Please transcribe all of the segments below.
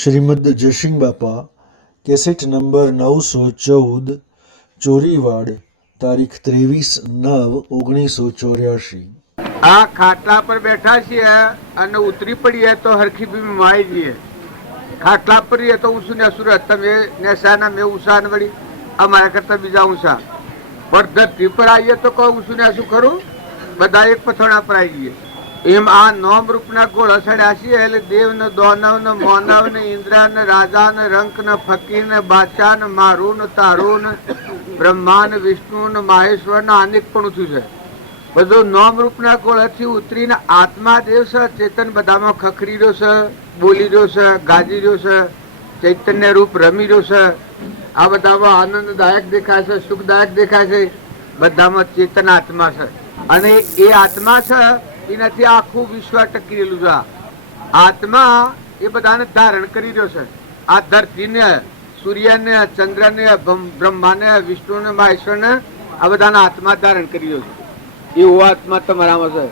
શ્રીમદ જયસિંહ બાપા cassette number 914 Chorivad તારીખ 23/9/1984। આ ખાટલા પર બેઠા છીએ અને ઉતરી પડીએ તો હરખી બી માઈ જઈએ। ખાટલા પર રહીએ તો ઊંસું ને સુરત તમે નેસાના મેં ઊંસા ને વળી અમારા કરતા બીજા ઊંસા પણ ધરતી પર આવીએ તો કહું ઊંસું ને શું ખરું બધા એક પથોડા પર આવી જઈએ। એમ આ નોમ રૂપના ગોળ સડ્યા છીએ એટલે દેવ ને દોનવ ને મોનવ ને ઇન્દ્રા ને રાજા ને રંક ને ફકીર ને બાદશાહ ને મારું ને તારું ને બ્રહ્મા ને વિષ્ણુ ને માહેશ્વર ને અનેક પણ થયું છે। બધું નોમ રૂપના ગોળથી ઉતરીને આત્મા દેવ છે ચેતન બધામાં ખખડી રહ્યો છે, બોલી રહ્યો છે, ગાજી રહ્યો છે, ચૈતન્ય રૂપ રમી રહ્યો છે। આ બધામાં આનંદદાયક દેખાય છે, સુખદાયક દેખાય છે, બધામાં ચેતન આત્મા છે અને એ આત્મા છે એનાથી આખું વિશ્વ ટકી રહેલું છે। આત્મા એ બધાને ધારણ કરી રહ્યો છે। આ ધરતીને, સૂર્યને, ચંદ્રને, બ્રહ્માને, વિષ્ણુને, મહેશ્વરને આ બધાના આત્મા ધારણ કરી રહ્યો છે। એવો આત્મા તમારામાં છે।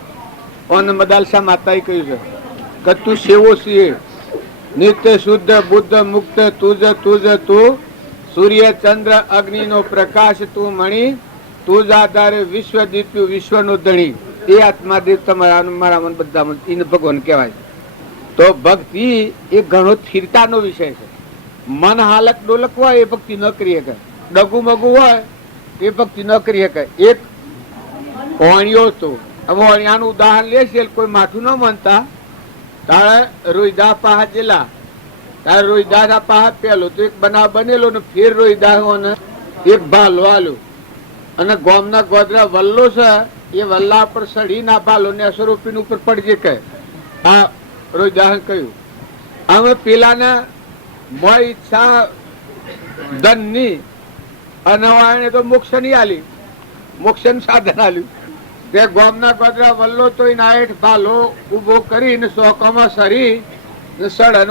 અને મદાલસા માતાએ કહ્યું છે કે તું સેવો છીએ નિત્ય શુદ્ધ બુદ્ધ મુક્ત તુજ તું સૂર્ય ચંદ્ર અગ્નિ નો પ્રકાશ તું મણી તું જ આધારે વિશ્વ દીપ્યું વિશ્વનો ધણી। એ આત્મા દેવ તમારા મારા બધામાં એને ભગવાન કહેવાય। તો ભક્તિ એ ઘણો સ્થિરતાનો વિષય છે। મન હાલક ડોલક હોય એ ભક્તિ ન કરી શકે, ડગુ મગુ હોય એ ભક્તિ ન કરી શકે। એક ઓણિયો તો હવે ઓણિયાનું ઉદાહરણ લેશે કોઈ માથું ન માનતા તારે રોહિદાસ પાહા જેલા તારે રોહિદાસ પાહા પેલો તો એક બનાવ બનેલો ને ફેર રોહિદાસ એક ભાલો આલ્યો અને ગોમના ગોદરા વલ્લો છે એ વલ્લા પર સડી ના ભાલો ને સ્વરૂપી ઉપર પડજે કહે। હા રોહિદાસ કહ્યું હવે પેલાને મોય ઈચ્છા ધનની અને એને તો મોક્ષ ની આલી, મોક્ષ સાધન આલ્યું। તે ગોમના ગોદરા વલ્લો તો નાયઠ ભાલો ઉભો કરીને સોકામાં સરી સડન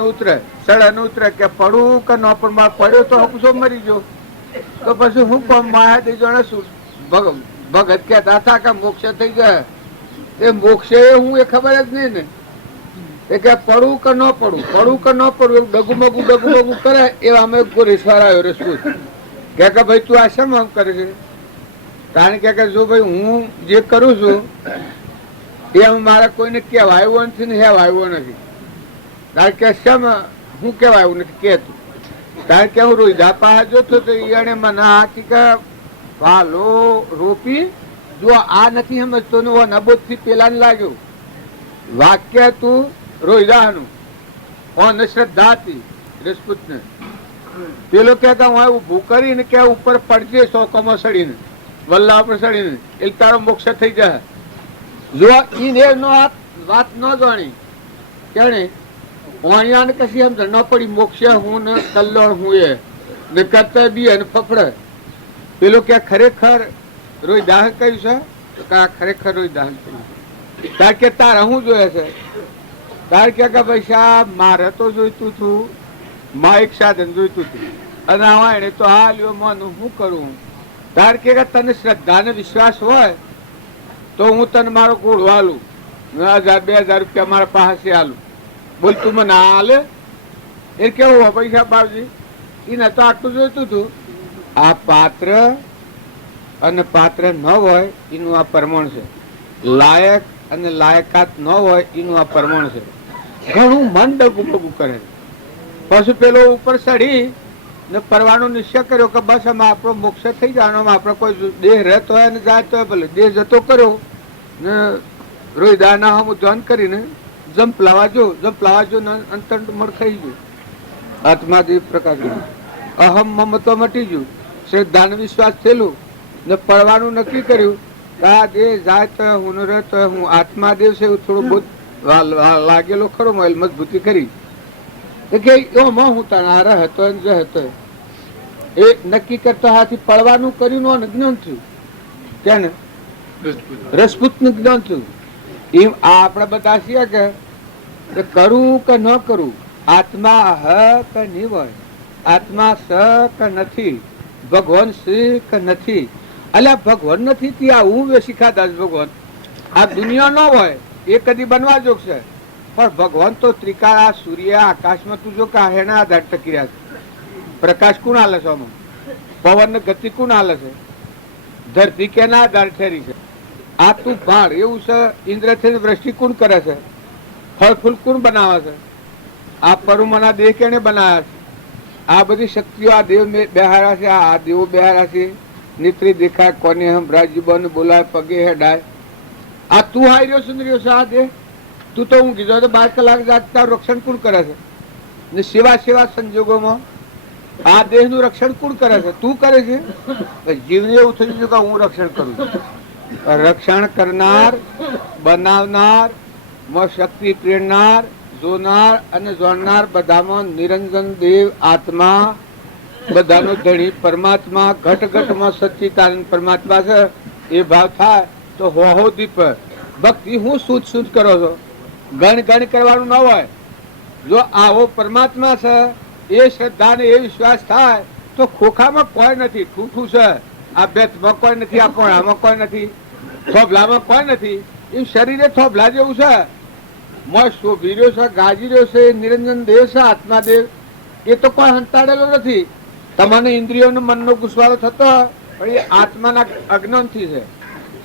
ઉતરે કે પડું કે ન પણ માર પડ્યો તો હકુસો મરી ગયો તો પછી હું કોમ માયા દઈ જણે શું ભગત કહેતા હતા કે મોક્ષ થઈ જાય એ મોક્ષે હું એ ખબર જ નહીં ને એ કે પડું કે ન પડું એવું ડગુમગું કરે એવા અમે ગોરેશ્વર આવ્યો રસપૂત કે ભાઈ તું આ શેમ આમ કરે છે? કારણ કે જો ભાઈ હું જે કરું છું એ મારા કોઈને કહેવાયો નથી ને હેવાયો નથી। કારણ કે શેમ હું કહેવાયું નથી કહેતું। કારણ કે હું રોહિદા પાસે જોતો તો એને મને હાથી કે ભાલો રોપી જો આ નથી સમજતો ને નબોધ થી પેલા ને લાગ્યું વાક્ય તું રોહિદાનું ઓન શ્રદ્ધા હતી રજપૂત ને પેલો કહેતા હું ઉભું કરીને કે ઉપર પડજે સોકોમાં સડીને વલ્લા પર સડીને એટલે તારો મોક્ષ થઈ જાય। જો વાત ન જાણી તેને ઓણિયાને કશી સમજ ન પડી મોક્ષ હું ને કલ્યાણ હું એ ને કરતા બી અને ફફડે પેલો કે ખરેખર રોહિદાસ કહ્યું છે કે આ ખરેખર રોહિદાસ કહ્યું। કારણ કે તારા હું જોયે છે? કારણ કે ભાઈ સાહેબ મારે તો જોઈતું હતું માં એક સાધન જોઈતું હતું અને આવા એને તો હા લ્યો માનું હું કરું? કારણ કે તને શ્રદ્ધા ને વિશ્વાસ હોય તો હું તને મારો ઘોડો આલું 1000-2000 રૂપિયા મારા પાસે આલું બોલ તું મને હાલે એ કેવું હોય પૈસા બાપજી એને તો આટલું જોઈતું હતું। આ પાત્ર અને પાત્ર ન હોય એનું આ પ્રમાણ છે, લાયક અને લાયકાત ન હોય એનું આ પ્રમાણ છે। ઘણું મન ડગું કરે પછી પેલો ઉપર ચડી ને પરવાનો નિશ્ચય કર્યો કે બસ આમાં આપણો મોક્ષ થઈ જવાનો, આપણે કોઈ દેહ રહેતો હોય ને જાય તો ભલે દેહ જતો કર્યો ને રોહિદાના હમ ધન કરીને જંપલાવા જો અંતર મળ ખાઈ ગયું। આત્માદેવ પ્રકાશ અહમ મમત્વ મટી ગયું, શ્રદ્ધા ને વિશ્વાસ થયેલું ને પડવાનું નક્કી કર્યું કે આ દેહ જાય તો હું રહેતો હું આત્માદેવ છે એવું થોડું બહુ લાગેલો ખરો મજબૂતી કરી કે એમાં હું તારા હતો એ નક્કી કરતા હાથી પડવાનું કર્યું જ્ઞાન થયું ત્યાં રજપૂત નું જ્ઞાન થયું। એમ આપડે બધા છીએ કે કરું કે ન કરું, આત્મા હ કે નહીં હોય, આત્મા સ કે નથી, ભગવાન શ્રી કે નથી। અલ્યા ભગવાન નથી ત્યાં હું શીખાતા ભગવાન આ દુનિયા ન હોય એ કદી બનવા જોગશે પણ ભગવાન તો ત્રિકાળ, સૂર્ય આકાશમાં તું જો કાહેના આધાર ટકી રહ્યા છે. પ્રકાશ કોણ હાલે છે? આમાં પવન ગતિ કોણ હાલે છે? ધરતી કેના આધાર ઠેરી છે? આ તું ભાળ એવું છે. ઇન્દ્રથી વૃષ્ટિ કોણ કરે છે? ફળ ફૂલ કોણ બનાવે છે? આ પરુમના દેહ કેને બનાવ્યા છે? આ બધી શક્તિઓ આ દેવ બેહારા છે. આ દેવો બેહારા છે. નેત્રી દેખાય, કોને હમ રાજ્યબન બોલાય, પગે હેડાય. આ તું હાઈ રહ્યો સુંદર્યો છે. આ દેહ તું તો ઊંઘી જાવ તો 12 કલાક જાગતા રક્ષણ કોણ કરે છે? ને સેવા સેવા સંજોગોમાં આ દેહ નું રક્ષણ કોણ કરે છે? તું કરે છે. જીવને એવું થઈ ગયું કે હું રક્ષણ કરું છું. રક્ષણ કરનાર, બનાવનાર, શક્તિ પ્રેરનાર, જોનાર અને જોડનાર બધામાં નિરંજન દેવ આત્મા, બધાનો ધણી પરમાત્મા, ઘટ ઘટમાં સચ્ચિદાનંદ પરમાત્મા છે. એ ભાવ થાય તો હો દીપ ભક્તિ હું શુદ્ધ શુદ્ધ કરો છો. ગણ ગણ કરવાનું ન હોય. જો આવો પરમાત્મા છે એ શ્રદ્ધા ને એ વિશ્વાસ થાય તો ખોખામાં કોઈ નથી. ઠૂઠું છે. આ બેતમાં કોઈ નથી, આ પોણામાં કોઈ નથી, થોભલામાં કોઈ નથી. એ શરીરે થોભલા જેવું છે. મોય શોભી રહ્યો છે, ગાજી રહ્યો છે. નિરંજન દેવ છે, આત્માદેવ. એ તો કોઈ હંતાડેલો નથી. તમને ઇન્દ્રિયોનો મનનો ઘુસવાળો થતો પણ એ આત્માના અજ્ઞાનથી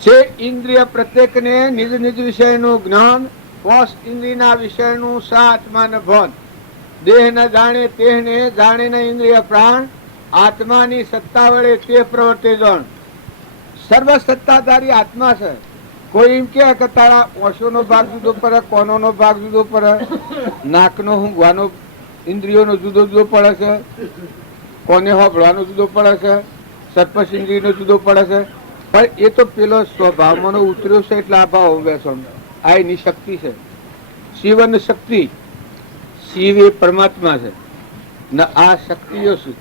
છે. ઇન્દ્રિય પ્રત્યેકને નિજ નિજ વિષયનું જ્ઞાન, પોષ ઇન્દ્રિયના વિષયનું સા આત્માને ભાન. દેહ ન જાણે તેને જાણે ન ઇન્દ્રિય પ્રાણ, આત્માની સત્તા વડે તે પ્રવર્તે જાણ. સર્વ સત્તાધારી આત્મા છે. કોઈ એમ કે તારા ઓશોનો ભાગ જુદો પડે, કોનોનો ભાગ જુદો પડે, નાકનો ઊંઘવાનો ઇન્દ્રિયોનો જુદો જુદો પડે છે, કોને હોબળવાનો જુદો પડે છે, સર્પશ ઇન્દ્રિયનો જુદો પડે છે. પણ એ તો પેલો સ્વભાવમાં ઉતર્યો છે એટલે આ ભાવ બેસણ. આ એની શક્તિ છે. શિવન શક્તિ. શિવ એ પરમાત્મા છે ને આ શક્તિઓ છે.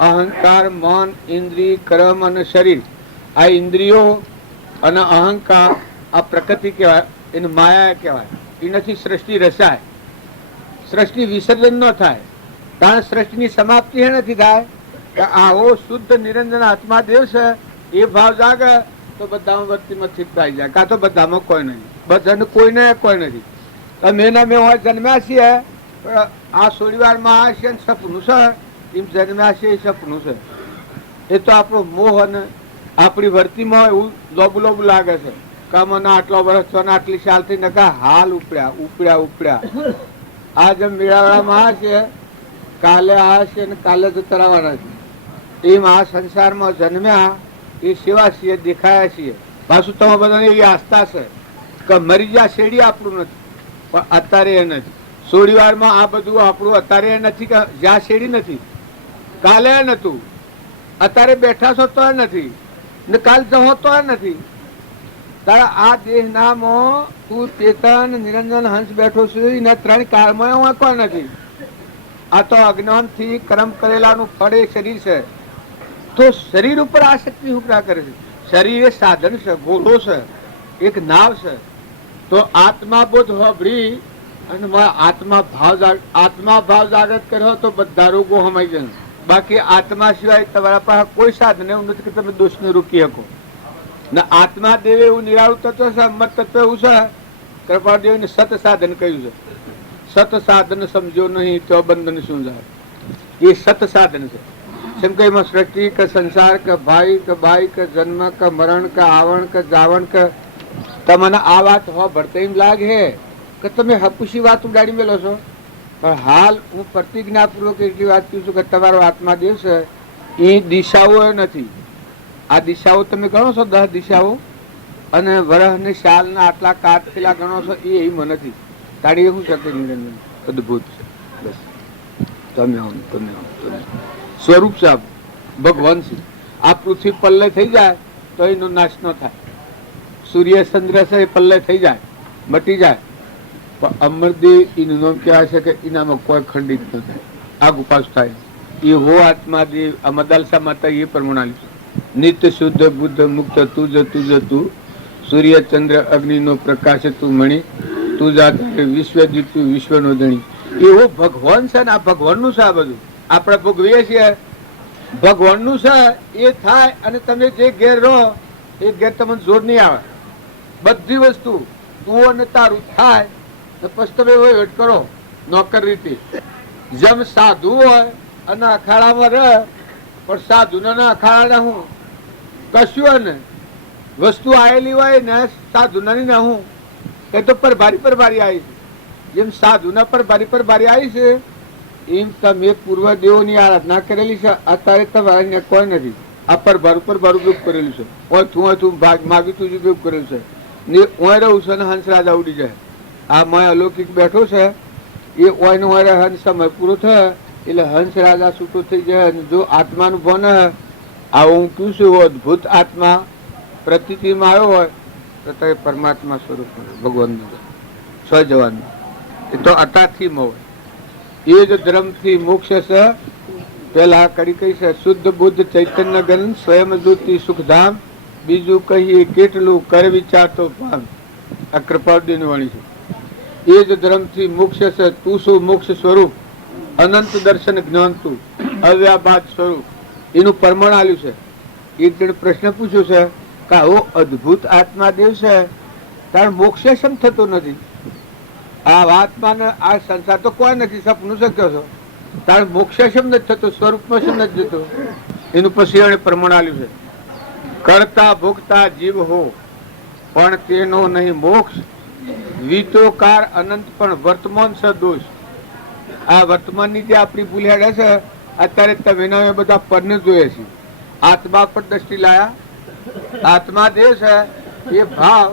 અહંકાર, મન, ઇન્દ્રિય, કર્મ અને શરીર. આ ઇન્દ્રિયો અને અહંકાર આ પ્રકૃતિ કહેવાય. એને માયા કહેવાય. એનાથી સૃષ્ટિ રચાય. સૃષ્ટિ વિસર્જન ન થાય. કારણ સૃષ્ટિની સમાપ્તિ નથી થાય કે આવો શુદ્ધ નિરંજન આત્મા દેવ છે. એ ભાવ જાગે તો બધામાં વર્તીમાં સ્થિત થઈ જાય. કાં તો બધામાં કોઈ નહીં. બધાને કોઈને કોઈ નથી. અમે હોય જન્મ્યા છીએ આ થોડી વારમાં આ છે સપનું છે. એમ જન્મ્યા છે એ સપનું છે. એ તો આપણો મોહ અને આપણી વર્તીમાં એવું લોબુ લોબુ લાગે છે કે મને આટલો વર્ષ છો ને આટલી સાલથી નકા હાલ ઉપડ્યા ઉપડ્યા ઉપડ્યા. આ જેમ મેળાવાળામાં આ છે, કાલે આ છે ને કાલે તો તરાવાના છે. એમ આ સંસારમાં જન્મ્યા એ સેવા છીએ, દેખાયા છીએ. પાછું તમે બધાને એવી આસ્થા છે કે મરી ગયા શેડી આપણું નથી. પણ અત્યારે એ નથી. થોડી વારમાં આ બધું આપણું અત્યારે એ નથી કે જ્યાં શેડી નથી. કાલે નતું, અત્યારે બેઠા છો તો નથી ને કાલ જહો તો નથી. તારા આ દેહ નામો તું ચેતન નિરંજન હંસ બેઠો છે. એના 3 કાળમાં કોઈ નથી. આ તો અજ્ઞાન થી કર્મ કરેલાનું ફળ એ શરીર છે. તો શરીર ઉપર આ શક્તિ ઉપરા કરે છે. શરીર એ સાધન છે, ઘોડો છે, એક નાવ છે. તો આત્મા બોધ હોબળી અને આત્મા ભાવ જાગૃત કર્યો તો બધા રોગો હમાઈ જાય. બાકી આત્મા સિવાય તમારા પાસે કોઈ સાધન એવું નથી કે તમે દોષને રોકી શકો. ને આત્મા દેવ એવું નિરાળું તત્વ છે, અમર તત્વ એવું છે. કૃપાદેવ ને સત સાધન કહ્યું છે. સત સાધન સમજો નહીં તો બંધન શું જાય. એ સત સાધન છે. જેમ કે એમાં સૃષ્ટિ કે સંસાર કે ભાઈ કે બાઈ કે જન્મ કે મરણ કે આવણ કે જાવણ કે તમને આ વાત હો ભરતા એમ લાગે કે તમે હપુસી વાત ઉડાડી મેલો છો. પણ હાલ હું પ્રતિજ્ઞાપૂર્વક એટલી વાત કહું છું કે તમારો આત્મા દેવ છે એ દિશાઓ નથી. આ દિશાઓ તમે ગણો છો 10 દિશાઓ અને વરહ ને શાલ ના આટલા કાટખેલા ગણો છો એ એમ નથી. તાળી શું શકે નિરંજન અદભુત છે. બસ તમે સ્વરૂપ છે, ભગવાન છે. આ પૃથ્વી પલ્લે થઈ જાય તો એનો નાશ ન થાય. સૂર્ય ચંદ્ર છે એ પલ્લે થઈ જાય, મટી જાય. પણ અમરદેવ એનું નામ કહેવાય છે કે એનામાં કોઈ ખંડિત ન થાય, આગ ઉપાસ થાય. એ હો આત્મા દેવ આ મદાલસા માતા એ પ્રમાણે છે. નિત્ય શુદ્ધ બુદ્ધ મુક્ત તું સૂર્ય ચંદ્ર અગ્નિ નો પ્રકાશ તું મણી તું જાતે વિશ્વ જીતું વિશ્વનો ધણી. એવો ભગવાન છે ને આ ભગવાનનું છે. આ બધું આપણે ભોગવીએ છીએ ભગવાનનું છે. એ થાય અને તમે જે ઘેર રહો એ ઘેર તમને જોર નહીં આવે. બધી વસ્તુ તું અને તારું થાય તો પછી તમે વહીવટ કરો નોકર રીતે. જેમ સાધુ હોય અને અખાડામાં રહે, પણ સાધુ ના અખાડા હું કશું હોય ને વસ્તુ આવેલી હોય ને સાધુ નહીં ને હું એ તો પરભારી આવી છે. જેમ સાધુ ના પરભારી આવી છે એમ તમે પૂર્વ દેવોની આરાધના કરેલી છે. અત્યારે તમારે કોઈ નથી. આ પરભારું દુઃખ કરેલું છે. તું માગી તું દુઃખ કરેલું છે ને ઓય રહું છે ને હંસરાજ આવડી જાય. આ મય અલૌકિક બેઠો છે એ ઓય ને ઓય હંસ સમય પૂરો થાય એટલે હંસ રાજા છૂટો થઈ જાય. જો આત્માનું ભન આવું હું કયું છું અદભુત આત્મા પ્રતિમાં આવ્યો હોય તો તે પરમાત્મા સ્વરૂપ ભગવાન સ્વજવાન એ તો અતાથી હોય. એ જ ધર્મથી મોક્ષ છે. પેલા કરી કઈ છે શુદ્ધ બુદ્ધ ચૈતન્ય ગણ સ્વયં જ્યોતિ સુખધામ. બીજું કહીએ કેટલું કર વિચાર તો પામ. આ કૃપાળુની વાણી છે. એ જ ધર્મથી મોક્ષ છે. તું શું મોક્ષ સ્વરૂપ અનંત દર્શન જ્ઞાન તું અવ્યાબાદ સ્વરૂપ એનું પ્રમાણ આલ્યું છે. એક જણ પ્રશ્ન પૂછ્યો છે કે આવો અદભુત આત્મા દેવ છે તાર મોક્ષ શમ થતો નથી. આ આત્માને આ સંસાર તો કોઈ નથી સપનું શક્યો છો તાર મોક્ષ શમ નથી થતો સ્વરૂપમાં શમ નથી જતો. એનું પછી એને પ્રમાણ આલ્યું છે. કરતા ભોગતા જીવ હો પણ તેનો નહીં મોક્ષ. વિતોકાર અનંત પણ વર્તમાન સદોષ. આ વર્તમાનની જે આપણી ભૂલ્યાડે છે અત્યારે તમે બધા પરને જોઈએ છે. આત્મા પર દ્રષ્ટિ લાયા. આત્મા દેહ છે એ ભાવ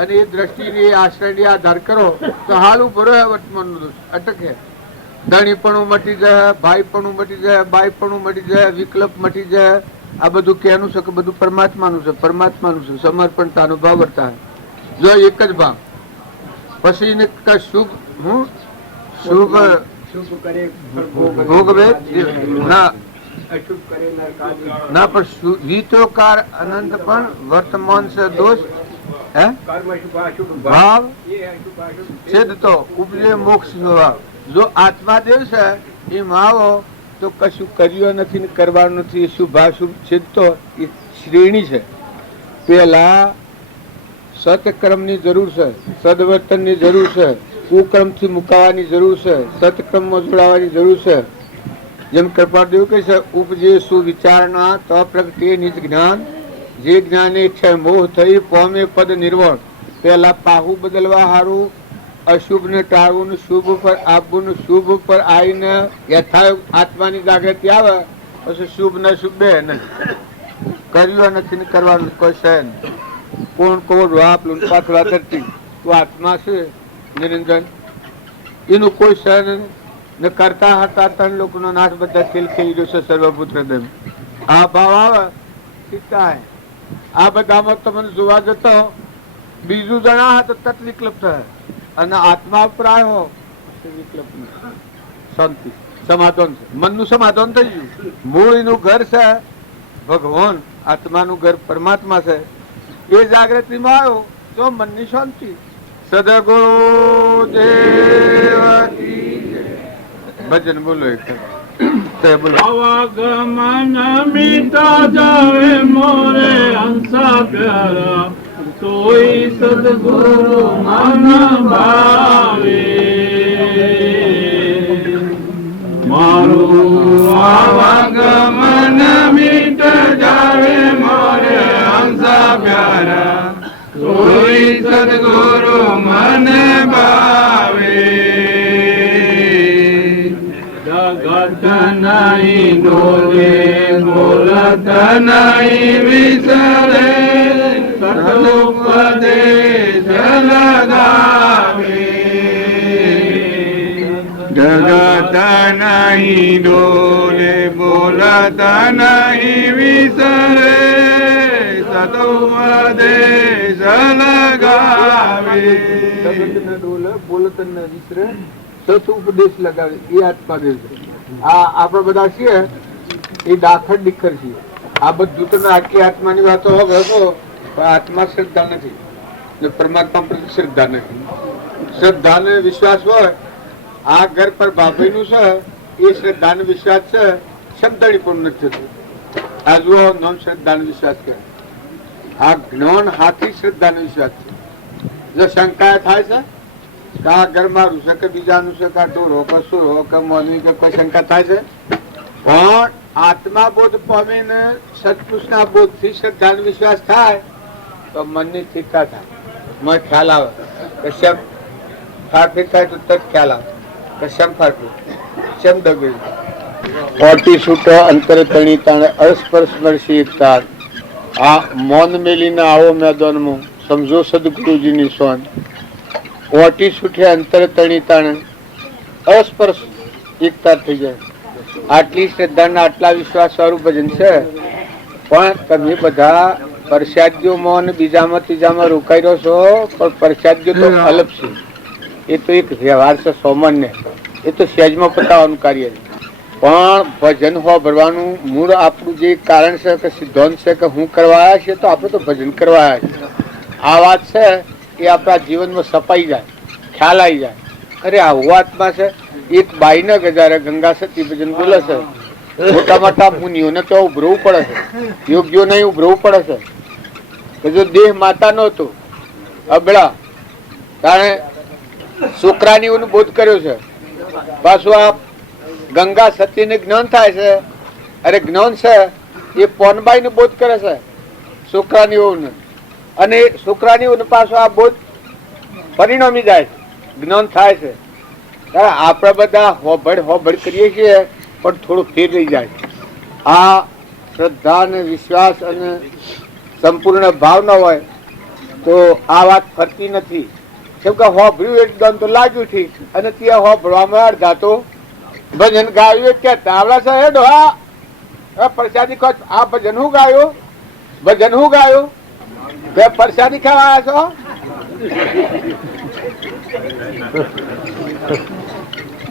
અને એ દ્રષ્ટિ આશ્રય આધાર કરો તો હાલ ઉભો વર્તમાન નો દોષ અટકે. ધણીપણું મટી જાય, ભાઈપણું મટી જાય, બાઈપણું મટી જાય, વિકલ્પ મટી જાય. આ બધું કેનું છે કે બધું પરમાત્માનું છે. પરમાત્માનું છે સમર્પણતાનો ભાવ વર્તા જો એક જ ભાવ. પછી શુભ શુભ ભોગવે ના ના પણ વિતોકાર અનંત પણ વર્તમાન છે દોષ હે ભાવ છેદ તો ઉપજે મોક્ષ ભાવ. જો આત્મા દેવ છે એમ આવો તો કશું કર્યું નથી ને કરવાનું નથી. શુભ ભાવ છેદ તો એ શ્રેણી છે. પેલા સત્કર્મની જરૂર છે, સદવર્તનની જરૂર છે, કુકર્મથી મુકાવાની જરૂર છે, સત્કર્મમાં જોડાવાની જરૂર છે. જેમ કૃપાળદેવ કહે છે ઉપજે સુવિચારણા તો પ્રગટે નિજ જ્ઞાન. જે જ્ઞાને ક્ષય મોહ થઈ પોમે પદ નિર્વણ. પેલા પાહુ બદલવા હારું અશુભ ને ટાળવું, શુભ પર આપવું, શુભ પર આવીને યથા આત્માની જાગૃતિ આવે પછી શુભ ને શુભ બે ને કર્યું નથી ને કરવાનું કોઈ છે નહીં. કોણ કોણ વાપ પાથરા ધરતી તું આત્મા છે નિરંજન એનું કોઈ સહન ને કરતા હતા. ત્રણ લોકોનો નાશ બધા ખેલ ખેલી રહ્યો છે સર્વપુત્ર દેવ. આ ભાવ આવે શીખાય. આ બધામાં તમને જોવા જતો બીજું જણા તો તત વિકલ્પ થાય અને આત્મા પ્રાય હો વિકલ્પ શાંતિ સમાધાન છે. મનનું સમાધાન થઈ ગયું. મૂળ એનું ઘર છે ભગવાન. આત્માનું ઘર પરમાત્મા છે. એ જાગૃતિમાં આવ્યો તો મનની શાંતિ. સદગુરુ દેવકી ભજન બોલો એક બોલો. અવગમન મીટા જાવે મોરે હંસા પ્યારા સોઈ સદગુરુ મન ભાવે. મારું અવગમન મીટ જાવે મોરે હંસા પ્યારા સોઈ સદગુરુ મન ભાવે. જગત નહીં ડોલે બોલત નહીં વિસરે સદુપદેશ લગાવે. જગત નહીં ડોલે બોલત નહીં વિસરે સદુપદેશ લગાવે. જગત ન ડોલે બોલત ન વિસરે સત ઉપદેશ લગાવે. એ આત્મા દેવ છે. આ આપણે બધા છીએ એ દાખલ દીખર છીએ. આ બધું તમે આખી આત્માની વાતો હવે તો આત્મા શ્રદ્ધા નથી ને પરમાત્મા પ્રતિ શ્રદ્ધા નથી. શ્રદ્ધા ને વિશ્વાસ હોય આ ઘર પર બાપીનું છે એ શ્રદ્ધા ને વિશ્વાસ છે. શબ્દણી પણ નથી થતું. આ જુઓ નોન શ્રદ્ધા નો વિશ્વાસ કરે. આ જ્ઞાન હાથી શ્રદ્ધા નો વિશ્વાસ છે. જો શંકા થાય છે કા ઘર મારું છે કે બીજાનું છે, કા ડોરો કે સુરો કે મોની કે કોઈ શંકા થાય છે? પણ આત્મા બોધ પામીને સત્પુરુષના બોધથી શ્રદ્ધા વિશ્વાસ થાય તો મનની સ્થિરતા થાય, મને ખ્યાલ આવે કે શેમ ફારફીર થાય તો તરત ખ્યાલ આવે કે શેમ ફારફીર શેમ ડગડી ઓટી છૂટો અંતર તણી તાણે અસ્પર્શ મળશી એકતા. આ મૌન મેલીને આવો મેદાનમાં સમજો સદગુરુજીની સોન. ઓટી છૂટે અંતર તણી તાણે અસ્પર્શ એકતા થઈ જાય. આટલી શ્રદ્ધાના આટલા વિશ્વાસ વાળું ભજન છે, પણ તમે બધા પરસાદીઓમાં અને બીજામાં ત્રીજામાં રોકાઈ રહ્યો છો, પણ પરસાદીઓ તો અલગ છે. એ તો એક વ્યવહાર છે સામાન્ય, એ તો સહેજમાં પતાવવાનું કાર્ય છે. પણ ભજન ભરવાનું મૂળ આપણું જે કારણ છે કે સિદ્ધાંત છે કે હું કરવા આવ્યા છીએ, તો આપણે તો ભજન કરવા આવ્યા છીએ. આ વાત છે એ આપણા જીવનમાં સપાઈ જાય, ખ્યાલ આવી જાય. અરે આ વાતમાં છે એક બાઈને ગજારે ગંગા સતી ભજન બોલે છે. મોટા મોટા મુનિઓને તો ઉભરવું પડે છે, યોગ્યો નહીં ઉભરવું પડે છે. કે જો દેહ માતા નહોતો અબળા તાણે છોકરાની બોધ કર્યો છે. પાછું આ ગંગા સતી ને જ્ઞાન થાય છે. અરે જ્ઞાન છે એ પોનબાઈ ને બોધ કરે છે છોકરાની, અને છોકરાની પાછું આ બોધ પરિણમી જાય છે, જ્ઞાન થાય છે. આપણે બધા હોબળ કરીએ છીએ, પણ થોડું ફેર રહી જાય. આ શ્રદ્ધા અને વિશ્વાસ અને સંપૂર્ણ ભાવ ન હોય તો આ વાત ફરતી નથી. કેમ કે હોભળ્યું એકદમ તો લાગ્યું થી, અને ત્યાં હોભળવામાં અડધા તો ભજન ગાયું કે તાવડા છે હેડો હા પ્રસાદી ખો. આ ભજન શું ગાયું? ભજન શું ગાયું? બે પ્રસાદી ખાવા છો?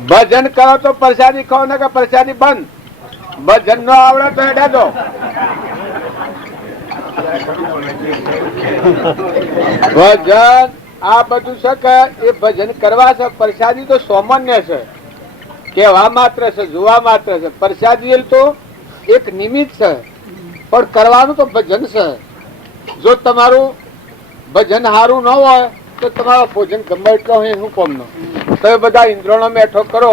ભજન કરો તો પ્રસાદી ખાઓ ને કે પ્રસાદી બંધ. ભજન ન આવડે તો હેડા દો. ભજન આ બધું છે કે એ ભજન કરવા છે. પ્રસાદી તો સામાન્ય છે, કેવા માત્ર છે, જોવા માત્ર છે. પ્રસાદી તો એક નિમિત્ત છે, પણ કરવાનું તો ભજન છે. જો તમારું ભજન સારું ન હોય તો તમારો ભોજન ગમે એટલો હોય શું કોમનો. તમે બધા ઇન્દ્રનો મેઠો કરો.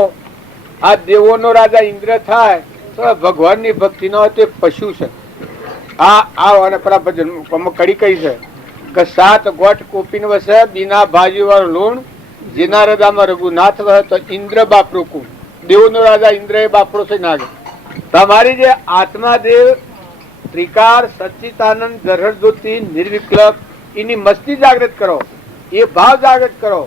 આ દેવોનો રાજા ઇન્દ્ર થાય તો ભગવાનની ભક્તિ ન હોય તે પશુ છે. આ પેલા ભજન કડી કઈ છે કે સાત ગોઠ કોપીન વસે બીના ભાજી વાળું લૂણ, જેના હૃદયમાં રઘુનાથ વહે તો ઇન્દ્ર બાપરું કું. દેવનો રાજા ઇન્દ્ર એ બાપડો છે નાગે. તમારી જે આત્માદેવ ત્રિકાર સચ્ચિતાનંદ જરહર જ્યોતિ નિર્વિકલ્પ એની મસ્તી જાગૃત કરો, એ ભાવ જાગૃત કરો,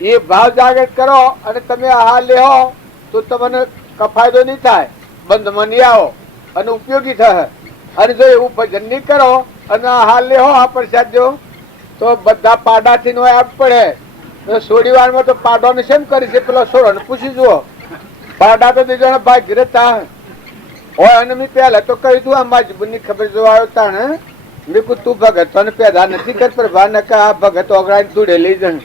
એ ભાવ જાગૃત કરો. અને તમે આહાર લેહો તો તમને કફાયદો નહીં થાય, બંધમાં નહીં આવો અને ઉપયોગી થાય. અને જો એવું ભજન નહીં કરો અને આહાર લેહો આ પ્રસાદ જો, તો બધા પાડાથી નો આપ પડે. થોડી વારમાં તો પાડોને શેમ કરી છે પેલો સોરો પૂછી જુઓ. પાડા તો દીધો ભાઈ ઘરે તા હોય. અને મેં પહેલા તો કહી દઉં આ મારી ખબર જોવા આવ્યો તાણે મેં કહું તું ભગત તને પેદા નથી કર પર ભા નકા આ ભગત ઓગળાઈને ધૂળે લઈ જણ.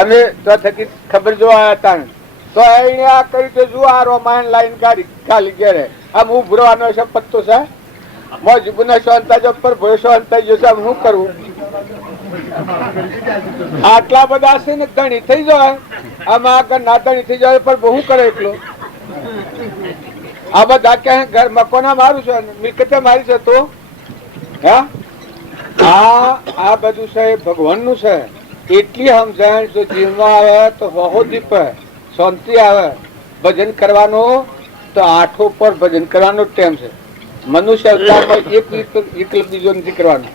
અમે તો થકી ખબર જોવા આવ્યા તાણે તો એને આ કર્યું તો જુઓ આ રોમાયણ લાઈન ગાડી ખાલી ઘેરે આમ ઉભરવાનો છે પત્તો છે. મોજબુના શાંતા જો પર ભય શાંતા જો છે શું કરવું? આટલા બધા છે ને ધણી થઈ જાય, આમાં આગળ ના ધણી થઈ જાય પણ બહુ કરે એકલો. આ બધા કે ઘર મકોના મારું છે, મિલકતે મારી છે તો હા આ બધું છે ભગવાન નું છે. એટલી સમજણ જો જીવમાં આવે તો હોહો દીપ શાંતિ આવે. ભજન કરવાનો તો આઠો પર ભજન કરવાનો ટાઈમ છે. મનુષ્ય અવતારમાં એક બીજો નથી કરવાનો.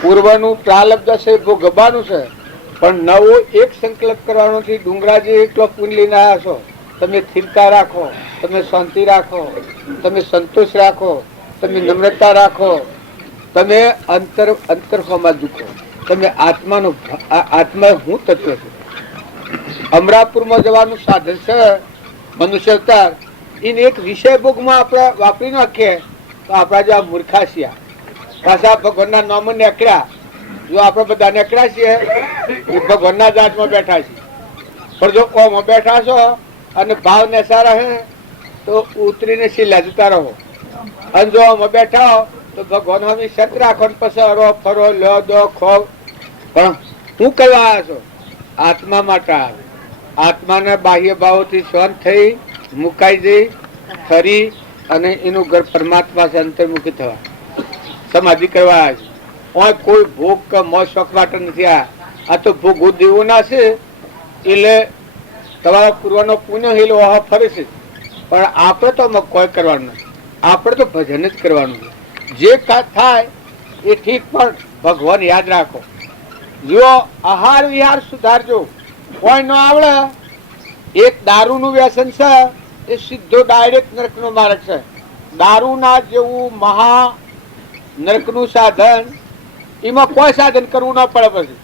પૂર્વનું પ્રાલબ્ધ છે ભોગવવાનું છે, પણ નવો એક સંકલ્પ કરવાનો છે. ડુંગરાજી એકલો પુન લઈને આવ્યા છો. તમે સ્થિરતા રાખો, તમે શાંતિ રાખો, તમે સંતોષ રાખો, તમે નમ્રતા રાખો, તમે અંતરમાં દુખો, તમે આત્માનો આત્મા હું તત્વ છું. અમરાપુરમાં જવાનું સાધન છે મનુષ્ય અવતાર. એને એક વિષય ભોગમાં આપણે વાપરી નાખીએ તો આપણા જેવા મૂર્ખા છીએ. પાછા ભગવાનના નામ નીકળ્યા. જો આપણે બધા નીકળ્યા છીએ એ ભગવાનના જાતમાં બેઠા છીએ. પણ જો ઓમાં બેઠા છો અને ભાવ નેસા રહે તો ઉતરીને શીલા જતા રહો. અને જો આમાં બેઠા હો તો ભગવાન અમે સત રાખો પછી હરો ફરો લો દો ખો. પણ હું કરવા આવ્યા છો આત્મા માટે આવે. આત્માના બાહ્ય ભાવોથી શાંત થઈ મુકાઈ જઈ ફરી અને એનું ઘર પરમાત્મા છે, અંતર્મુખી થવા સમાધિ કરવા આવે છે. કોઈ ભોગ કે મોજ શોખ માટે નથી. આ તો ભોગો દેવો ના છે એટલે તમારા પૂર્વનો પુણ્ય હેલો ફરે છે. પણ આપણે તો કોઈ કરવાનું નથી. આપણે તો ભજન જ કરવાનું છે. જે થાય એ ઠીક, પણ ભગવાન યાદ રાખો. જો આહાર વિહાર સુધારજો. કોઈ ન આવડે, એક દારૂનું વ્યસન છે એ સીધો ડાયરેક્ટ નરકનો માર્ગ છે. દારૂના જેવું મહા નરકનું સાધન એમાં કોઈ સાધન કરવું ના પડે. પછી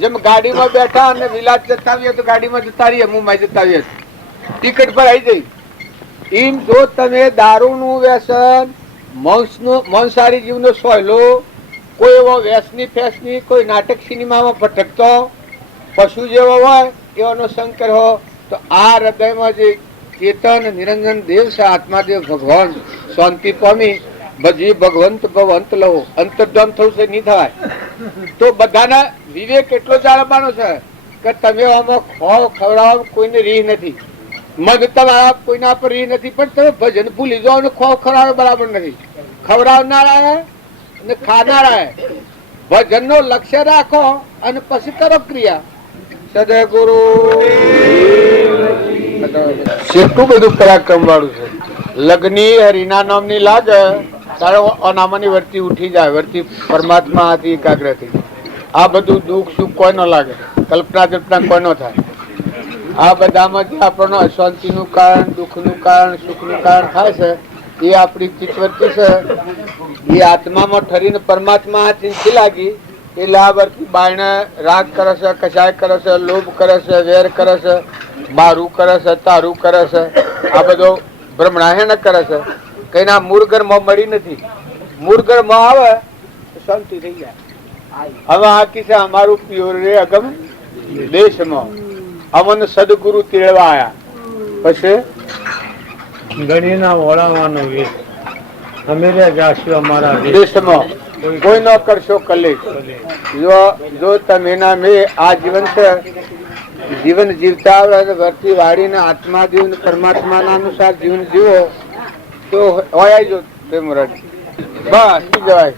જેમ ગાડીમાં બેઠા અને વિલાસ જતા આવીએ તો ગાડીમાં જતા રહીએ, મુંબઈ જતા આવીએ, ટિકિટ પર આવી જઈ. એમ જો તમે દારૂનું વ્યસન, માંસાહારી જીવનો સોયલો, કોઈ એવો વ્યસની ફેસની, કોઈ નાટક સિનેમામાં ભટકતો પશુ જેવો હોય એવાનો શંકર હો, તો આ હૃદયમાં જે ચેતન નિરંજન દેવ છે, આત્માદેવ ભગવાન, શાંતિ પામી ભજી ભગવંત ભવંત લો, અંતર્ધામ થવું છે નહીં થવાય. તો બધાના વિવેક એટલો જાળવવાનો છે કે તમે આમાં ખવડાવ કોઈને રીહ નથી, મગ તમારા કોઈના પર રીહ નથી, પણ તમે ભજન ભૂલી જાઓ અને ખવડાવ બરાબર નથી. ખવડાવનારા અને ખાનારા ભજન નો લક્ષ્ય રાખો અને પછી કરો ક્રિયા. સદગુરુ કેટલું બધું પરાક્રમ વાળું છે. લગ્ની હરિના નામની લાગે તારે અનામાની વર્તી ઉઠી જાય, વર્તી પરમાત્મા હતી એકાગ્ર થઈ. આ બધું દુઃખ સુખ કોઈ ન લાગે, કલ્પના કલ્પના કોઈ ન થાય. આ બધામાં જે આપણને અશાંતિનું કારણ, દુઃખનું કારણ, સુખનું કારણ થાય છે એ આપણી ચિત્તવૃત્તિ છે. એ આત્મામાં ઠરીને પરમાત્મા ચિંતી લાગી એટલે આ વર્તી બાયણે રાગ કરે છે, કશાય કરે છે, લોભ કરે છે, વેર કરે છે, મારું કરે છે, તારું કરે છે. આ બધો બ્રહ્મણાહેણ કરે છે. કઈના મૂળગરમાં મળી નથી. મૂળગરમાં આવે તો શાંતિ થઈ જાય. હવે આ કિસ્સે અમારું પ્યોર રે અગમ દેશમાં અમને સદગુરુ તેડવા આયા. પછી ગણીના વળાવાનો વેશ અમે જાશું અમારા દેશમાં કોઈ ન કરશો કલેશ. જો તમે ના મેં આ જીવન છે, જીવન જીવતા વર્તી વાળીને આત્માદેવ પરમાત્માના અનુસાર જીવન જીવો તો હોય જો બસ જવાય.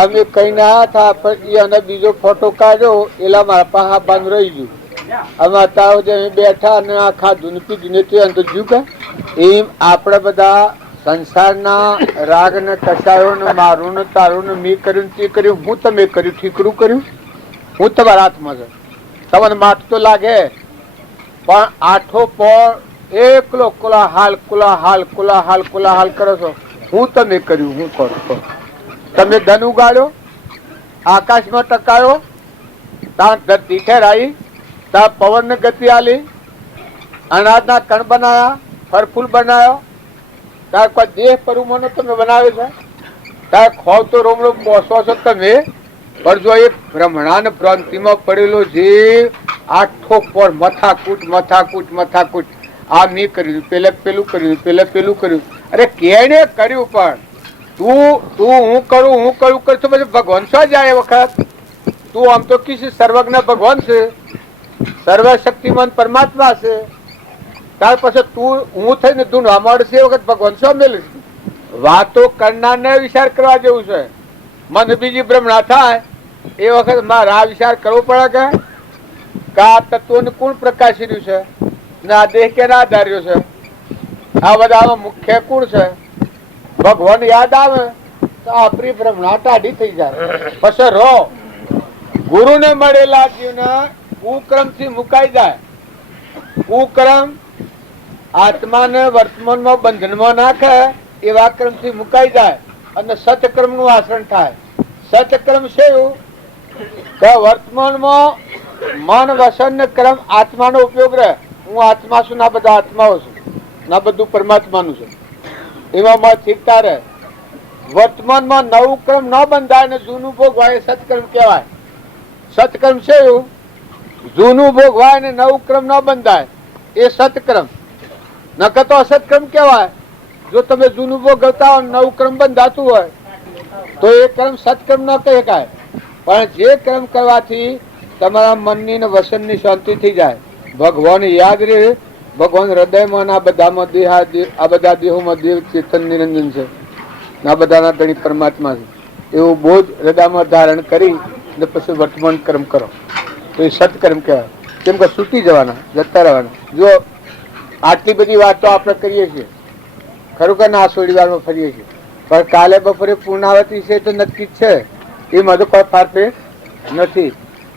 અમે કઈ ના હતા પણ અને બીજો ફોટો કાઢ્યો એલા મારા પાસે બાંધ રહી ગયું. અમે તાવ બેઠા અને આ ખાધું પીધું તો જીવ કે એમ આપણે બધા સંસારના રાગ ને કસાયો ને મારું ને તારું ને મેં કર્યું તે કર્યું, હું તમે કર્યું, ઠીકરું કર્યું, હું તમારા હાથમાં છે. તમને માટ તો લાગે પણ આઠો પર એકલો કોલાહાલ કોલાહાલ કોલાહાલ કોલાહાલ કરો છો. હું તમે કર્યું, હું કરો. તમે ધન ઉગાડ્યો, આકાશમાં ટકાયો, ત્યાં ધરતી ઠેરાઈ, ત્યાં પવન ને ગતિ આલી, અનાજના કણ બનાયા, ફળ ફૂલ બનાવ્યો, ત્યાં કોઈ દેહ પરુમોનો તમે બનાવે છે, ત્યાં ખોવ તો રોમડો પોસો છો તમે. પણ જો એક ભ્રમણા ભ્રાંતિમાં પડેલો જીવ આઠો પર મથાકૂટ મથાકૂટ મથાકૂટ, આ મેં કર્યું, પેલે પેલું કર્યું, પેલે પેલું કર્યું. અરે કેને કર્યું પણ તું હું કરું કરશું પછી ભગવાન શું જાય એ વખત? તું આમ તો કીશ સર્વજ્ઞ ભગવાન છે, સર્વશક્તિમાન પરમાત્મા છે. ત્યાર પછી તું હું થઈને તું ના મળશે એ વખત ભગવાન શું મેળવે? વાતો કરનારને વિચાર કરવા જેવું છે. મન બીજી બ્રહ્મણા થાય એ વખત મારે આ વિચાર કરવો પડે કે આ તત્વને કોણ પ્રકાશી રહ્યું છે ને આ દેહ કેના આધાર્યો છે? આ બધામાં મુખ્ય કોણ છે? ભગવાન યાદ આવે તો આપણી બ્રહ્મણા ટાઢી થઈ જાય. પછી રો ગુરુને મળેલા જીવને કુક્રમ થી મુકાઈ જાય. કુક્રમ આત્માને વર્તમાનમાં બંધનમાં નાખે એવા ક્રમ થી મુકાઈ જાય અને સતક્રમ નું આચરણ થાય. સતક્રમ છે કે વર્તમાનમાં મન વસન ક્રમ આત્માનો ઉપયોગ રહે. હું આત્મા છું, ના બધા આત્માઓ છું, ના બધું પરમાત્માનું છે. એમાં મત શીખતા રહે. વર્તમાનમાં નવું ક્રમ ન બંધાય ને જૂનું ભોગવાય સત્કર્મ કહેવાય. સત્કર્મ છે એવું, જૂનું ભોગવાય ને નવું ક્રમ ન બંધાય એ સત્કર્મ. નકર તો અસત્ક્રમ કહેવાય. જો તમે જૂનું ભોગવતા હોય નવું ક્રમ બંધાતું હોય તો એ કર્મ સત્કર્મ ન કહેવાય. પણ જે કર્મ કરવાથી તમારા મનની ને વસનની શાંતિ થઈ જાય. ભગવાન યાદ રહે. ભગવાન હૃદયમાં આ બધામાં દેહ આ બધા દેહોમાં દેવ ચેતન નિરંજન છે. આ બધાના ધણી પરમાત્મા છે. એવું બોધ હૃદયમાં ધારણ કરી ને પછી વર્તમાન કર્મ કરો તો એ સત્કર્મ કહેવાય. કેમ કે છૂટી જવાના, જતા રહેવાના. જો આટલી બધી વાતો આપણે કરીએ છીએ, ખરું કે ના થોડી વારમાં ફરીએ છીએ, પણ કાલે બપોરે પૂર્ણાવતી છે તો નક્કી જ છે. એમાં તો કોઈ ફારફેર નથી.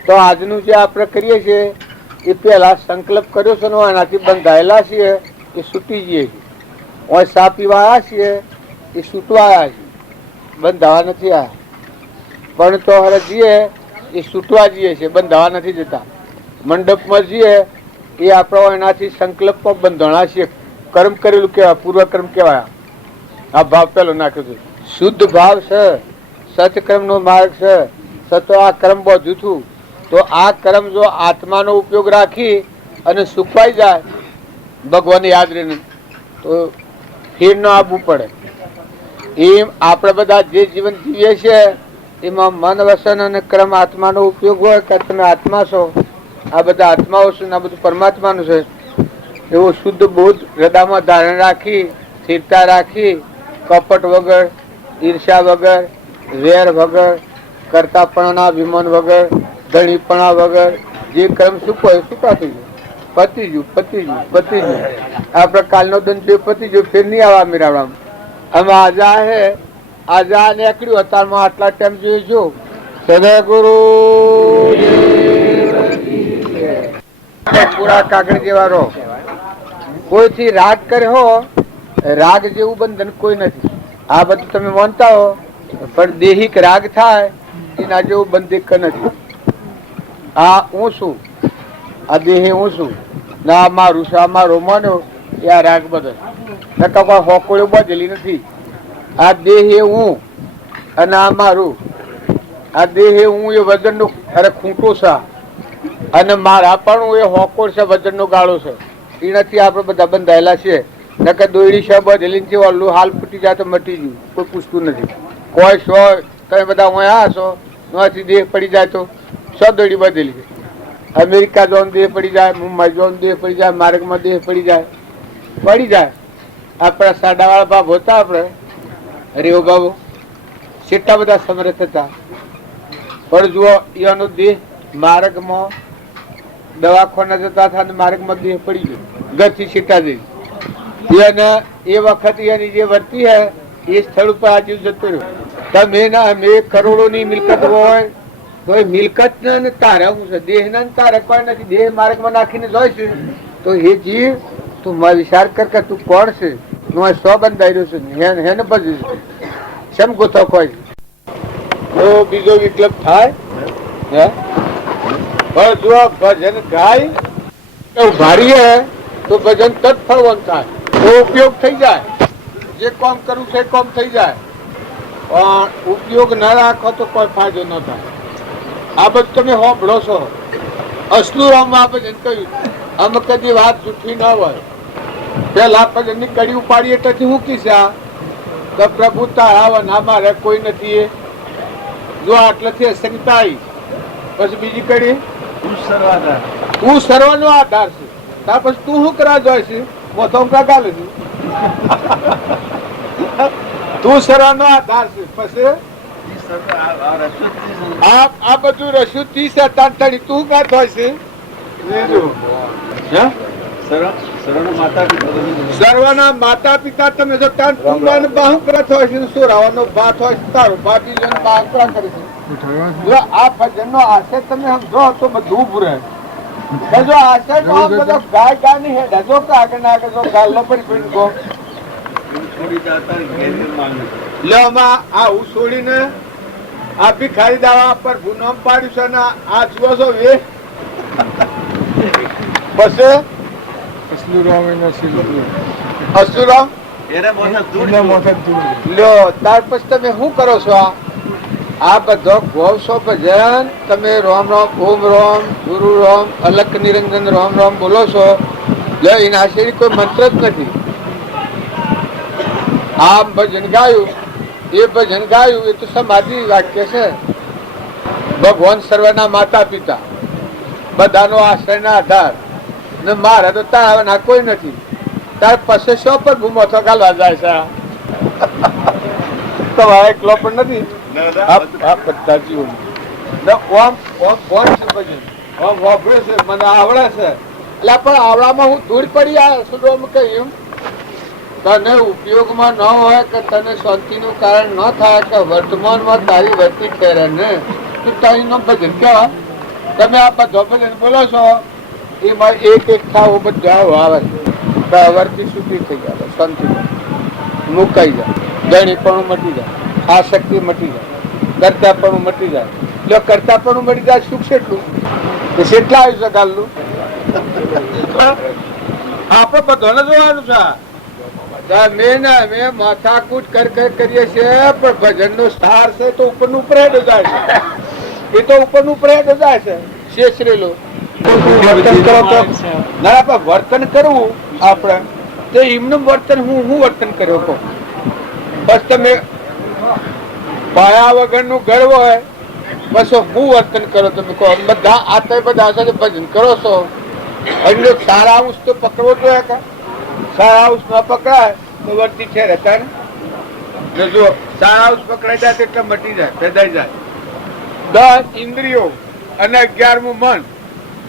તો આજનું જે આપણે કરીએ છીએ એ પહેલા સંકલ્પ કર્યો છે ને એનાથી બંધાયેલા છીએ એ છૂટી જઈએ છીએ. ઓય સા પીવા આવ્યા છીએ એ છૂટવા આવ્યા છીએ, બંધાવા નથી આવ્યા. પણ તો હવે જઈએ એ છૂટવા જઈએ છીએ, બંધાવા નથી જતા. મંડપમાં જઈએ એ આપણો એનાથી સંકલ્પમાં બંધાણા છીએ. કર્મ કરેલું કેવાય, પૂર્વકર્મ કહેવાય. આ ભાવ પેલો નાખ્યો છે. શુદ્ધ ભાવ છે, સત્કર્મનો માર્ગ છે. સતો આ કર્મ બધું છું તો આ કર્મ જો આત્માનો ઉપયોગ રાખી અને સુકવાઈ જાય ભગવાન યાદ રહીને તો ફેર ન આવવું પડે. એમ આપણે બધા જે જીવન જીવીએ છીએ એમાં મન વસન અને કર્મ આત્માનો ઉપયોગ હોય કે તમે આત્મા છો, આ બધા આત્માઓ છે ને આ બધું પરમાત્માનું છે, એવો શુદ્ધ બોધ હૃદયમાં ધારણ રાખી, સ્થિરતા રાખી, કપટ વગર, ઈર્ષ્યા વગર, વેર વગર, કરતાપણાના વિમાન વગર, ધણીપણા વગર જે કર્મ સુકો એ સુકા થઈ ગયું, પતી ગયું, પતી ગયું, પતી ગયું. આપણે કાલનો દંડ જે પતી ગયો ફેર નહીં આવવા મેળવવા. અમે આજા હે આજા નીકળ્યું અત્યારમાં આટલા ટાઈમ જોઈજો. સદગુરુ પૂરા કાગળ જેવા રહો. કોઈથી રાગ કર્યો, રાગ જેવું બંધન કોઈ નથી. આ બધું તમે માનતા હો, પણ દેહિક રાગ થાય એના જેવું બંધિક નથી. આ હું છું, આ દેહે હું છું, ના મારું છે, આ મારો માન્યો એ આ રાગ બદલ નકા કોઈ હોકોળ્યો બદલી નથી. આ દેહ હું અને આ મારું. આ દેહ હું એ વજનનું અરે ખૂંટું છે અને મારા પણ એ હોકોળ છે, વજનનો ગાળો છે. એનાથી આપણે બધા બંધાયેલા છીએ. નકર દોયડી છે બદલી છે, ઓલું હાલ ફૂટી જાય તો મટી ગયું, કોઈ પૂછતું નથી. કોઈ શો તમે બધા અહીંયા છો નોથી દેહ પડી જાય તો સો દોડી બદલી છે. અમેરિકા જોન દેહ પડી જાય, મુંબઈ જોન દેહ પડી જાય, માર્ગમાં દેહ પડી જાય, પડી જાય. આપણા સાડાવાળા બાપ હતા આપણે હરિઓ બાબુ, કેટલા બધા સમર્થ હતા. પણ જુઓ એનો દેહ માર્ગમાં દવાખાના જતા હતા અને માર્ગમાં દેહ પડી ગયો, ઘરથી સીટા જઈ. એને એ વખત એની જે વર્તી હે એ સ્થળ ઉપર આ જીવ જતો રહ્યો. તમે ના મેં કરોડોની મિલકત હોય તો એ મિલકત ને તારે શું છે, દેહ ને તારે કોઈ નથી. દેહ માર્ગમાં નાખીને જોઈશું તો એ જીવ તું વિચાર કર કે તું કોણ છે, તું સો બંધાઈ રહ્યો છે, હેને બધું શેમ ગોથો કોઈ જો બીજો વિકલ્પ થાય. પણ જો ભજન ગાય ભારીએ તો ભજન તત્ફળવંત થાય, તો ઉપયોગ થઈ જાય. જે કામ કરવું છે એ કામ થઈ જાય, પણ ઉપયોગ ન રાખો તો કોઈ ફાયદો ન થાય. આ બધું તમે હોંભળો છો. અસલું રામમાં આ ભજન કહ્યું, અમે કદી વાત જૂઠી ન હોય. પેલા ભજનની કડી ઉપાડી એટલેથી હું કીધા કે પ્રભુ તારા ના મારે કોઈ નથી. એ જો આટલેથી અસંગતા આવી પછી બીજી કડી તું સર્વનો આધાર છે. ત્યાર પછી તું શું કરા જાય છે, મોથો ગાલે છે. તું સર્વનો આધાર છે. પછી આ બધું રસ્યું 30 તું કાં થાય છે. સર્વના માતા પિતા તમે જો બાહુકરા હોય છે, સોરાવાનો ભાત હોય છે, તારો ભાતી બાહુકરા કરે છે. જો આ ભજન નો આશય તમે સમજો તો બધું ઉભું રહે. જો આશય નો બધો ગાય ગાય ની હેડ જો કે આગળ ના આગળ જો ગાલ પર પડી ગો લે માં આવું છોડીને આ ભિખારી દાવા પર ગુનામ પાડ્યું છે ને આ જુઓ છો વે બસ અસુરામ લ્યો. ત્યાર પછી તમે શું કરો છો? આ બધો ગોવશો ભજન તમે રોમ રોમ ઓમ રોમ ગુરુ રોમ અલક નિરંજન રોમ રોમ બોલો છો. એના આશરી કોઈ મંત્ર જ નથી. આમ ભજન ગાયું એ ભજન ગાયું એ તો સમાધિ વાક્ય છે. ભગવાન સર્વના માતા પિતા બધાનો આશ્રયના આધાર ને મારે તો તારા કોઈ નથી. તાર પાસે શો પર ભૂમોથો ગાલવા જાય છે? તમારા એકલો પણ નથી. આ બધા જીવો મને આવડે છે. એટલે પણ આવડામાં હું દૂર પડી આ સુડોમ કહ્યું તને ઉપયોગમાં ન હોય કે તને શાંતિનું કારણ ન થાય કે વર્તમાનમાં તારી વર્તી ઠેરે ને તું તારી નો ભજન કેવા. તમે આ બધો ભજન બોલો છો એમાં એક થાવ બધું આવે છે. વર્તી સુખી થઈ જાય, શાંતિ મુકાઈ જાય, દણી પણ મટી જાય, આસક્તિ મટી જાય, કરતા પણ મટી જાય. જો કરતા પણ મટી જાય સુખ કેટલું કેટલા આવ્યું છે ગાલનું? આપણે બધાને જોવાનું છે. મેં માથાકૂટ કરીએ છીએ પણ ભજન નો સાર છે તો ઉપર નું ઉપર હેડો જાય છે. એ તો ઉપર નું ઉપર હેડો જાય છે. શેષરેલો વર્તન કરો તો ના વર્તન કરવું આપણે તો એમનું વર્તન હું વર્તન કર્યો કહો. બસ તમે પાયા વગર નું ઘર હોય બસ હું વર્તન કરો તમે કહો. બધા આ બધા સાથે ભજન કરો છો એટલે સારા અંશ તો પકડવો જોઈએ કે સારા અંશ ન પકડાય તો વર્તી છે રહેતા ને. જો સારા અંશ પકડાઈ જાય એટલે મટી જાય, ફેદાઈ જાય. 10 ઇન્દ્રિયો અને 11મું મન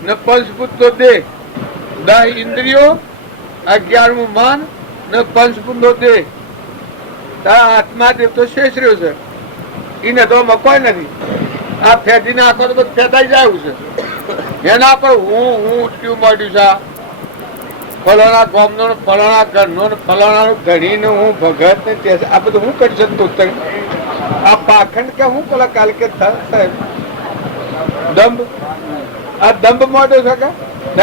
ને પંચભૂત નો દેહ. 10 ઇન્દ્રિયો, 11મું મન ને પંચભૂત નો દેહ. તારા આત્મા દેવ તો શેષ રહ્યો છે. એને તો કોઈ નથી. આ ફેદી નાખો તો બધું ફેદાઈ જાય છે. એના પર હું ઉઠ્યું મળ્યું છે. ફલાણા ગામનો ફલાણા ઘરનો ફલાણા ઘડીને હું ભગત ને આ બધું હું કરી શકતું. આ પાખંડ કે હું પેલા કાલ કે સાહેબ દંભ આ દંભ મોટો છે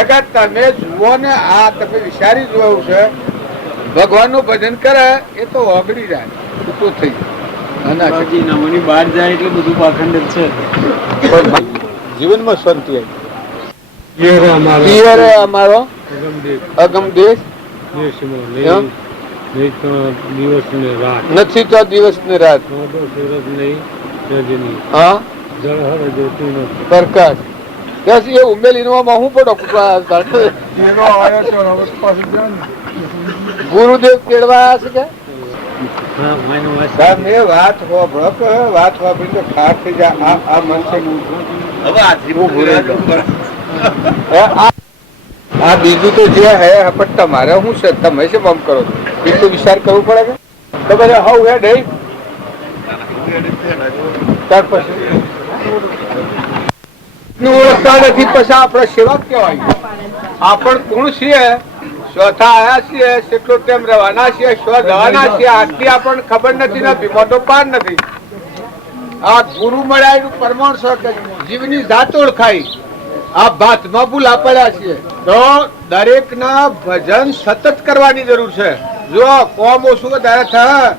કે તમે જુઓ ને આ તમે વિચારી જોવું છે. ભગવાન નું ભજન કરે એ તો ઓગળી જાય, છૂટું થઈ જાય. બહાર જાય એટલે બધું પાખંડ જ છે. જીવનમાં શાંતિ આવી. અમારો અગમ દેશ નથી તો દિવસ ને રાત પ્રકાશ. બસ એ ઉમેલી હું પડો ગુરુદેવ કેળવા છે કે વાત વાપરી તો ખાટ થઈ જાય. આ મન આ બીજું તો જે હે પણ તમારે શું છે? તમે છે બમ કરો એ તો વિચાર કરવો પડે કે તમે હવ હે નહીં ત્યાર પછી ઓળખતા નથી પછી આપણે સેવા કહેવાય. આપણ કોણ છીએ? સ્વથા આયા છીએ, કેટલો ટાઈમ રહેવાના છીએ, સ્વ જવાના છીએ. આટલી આપણને ખબર નથી ને ભીમોટો પાર નથી. આ ગુરુ મળ્યા એનું પરમાણ છે જીવની જાત ઓળખાઈ. આ ભાતમાં ભૂલા પડ્યા છીએ તો દરેક ના ભજન સતત કરવાની જરૂર છે. જો કોમ ઓછું વધારે થાય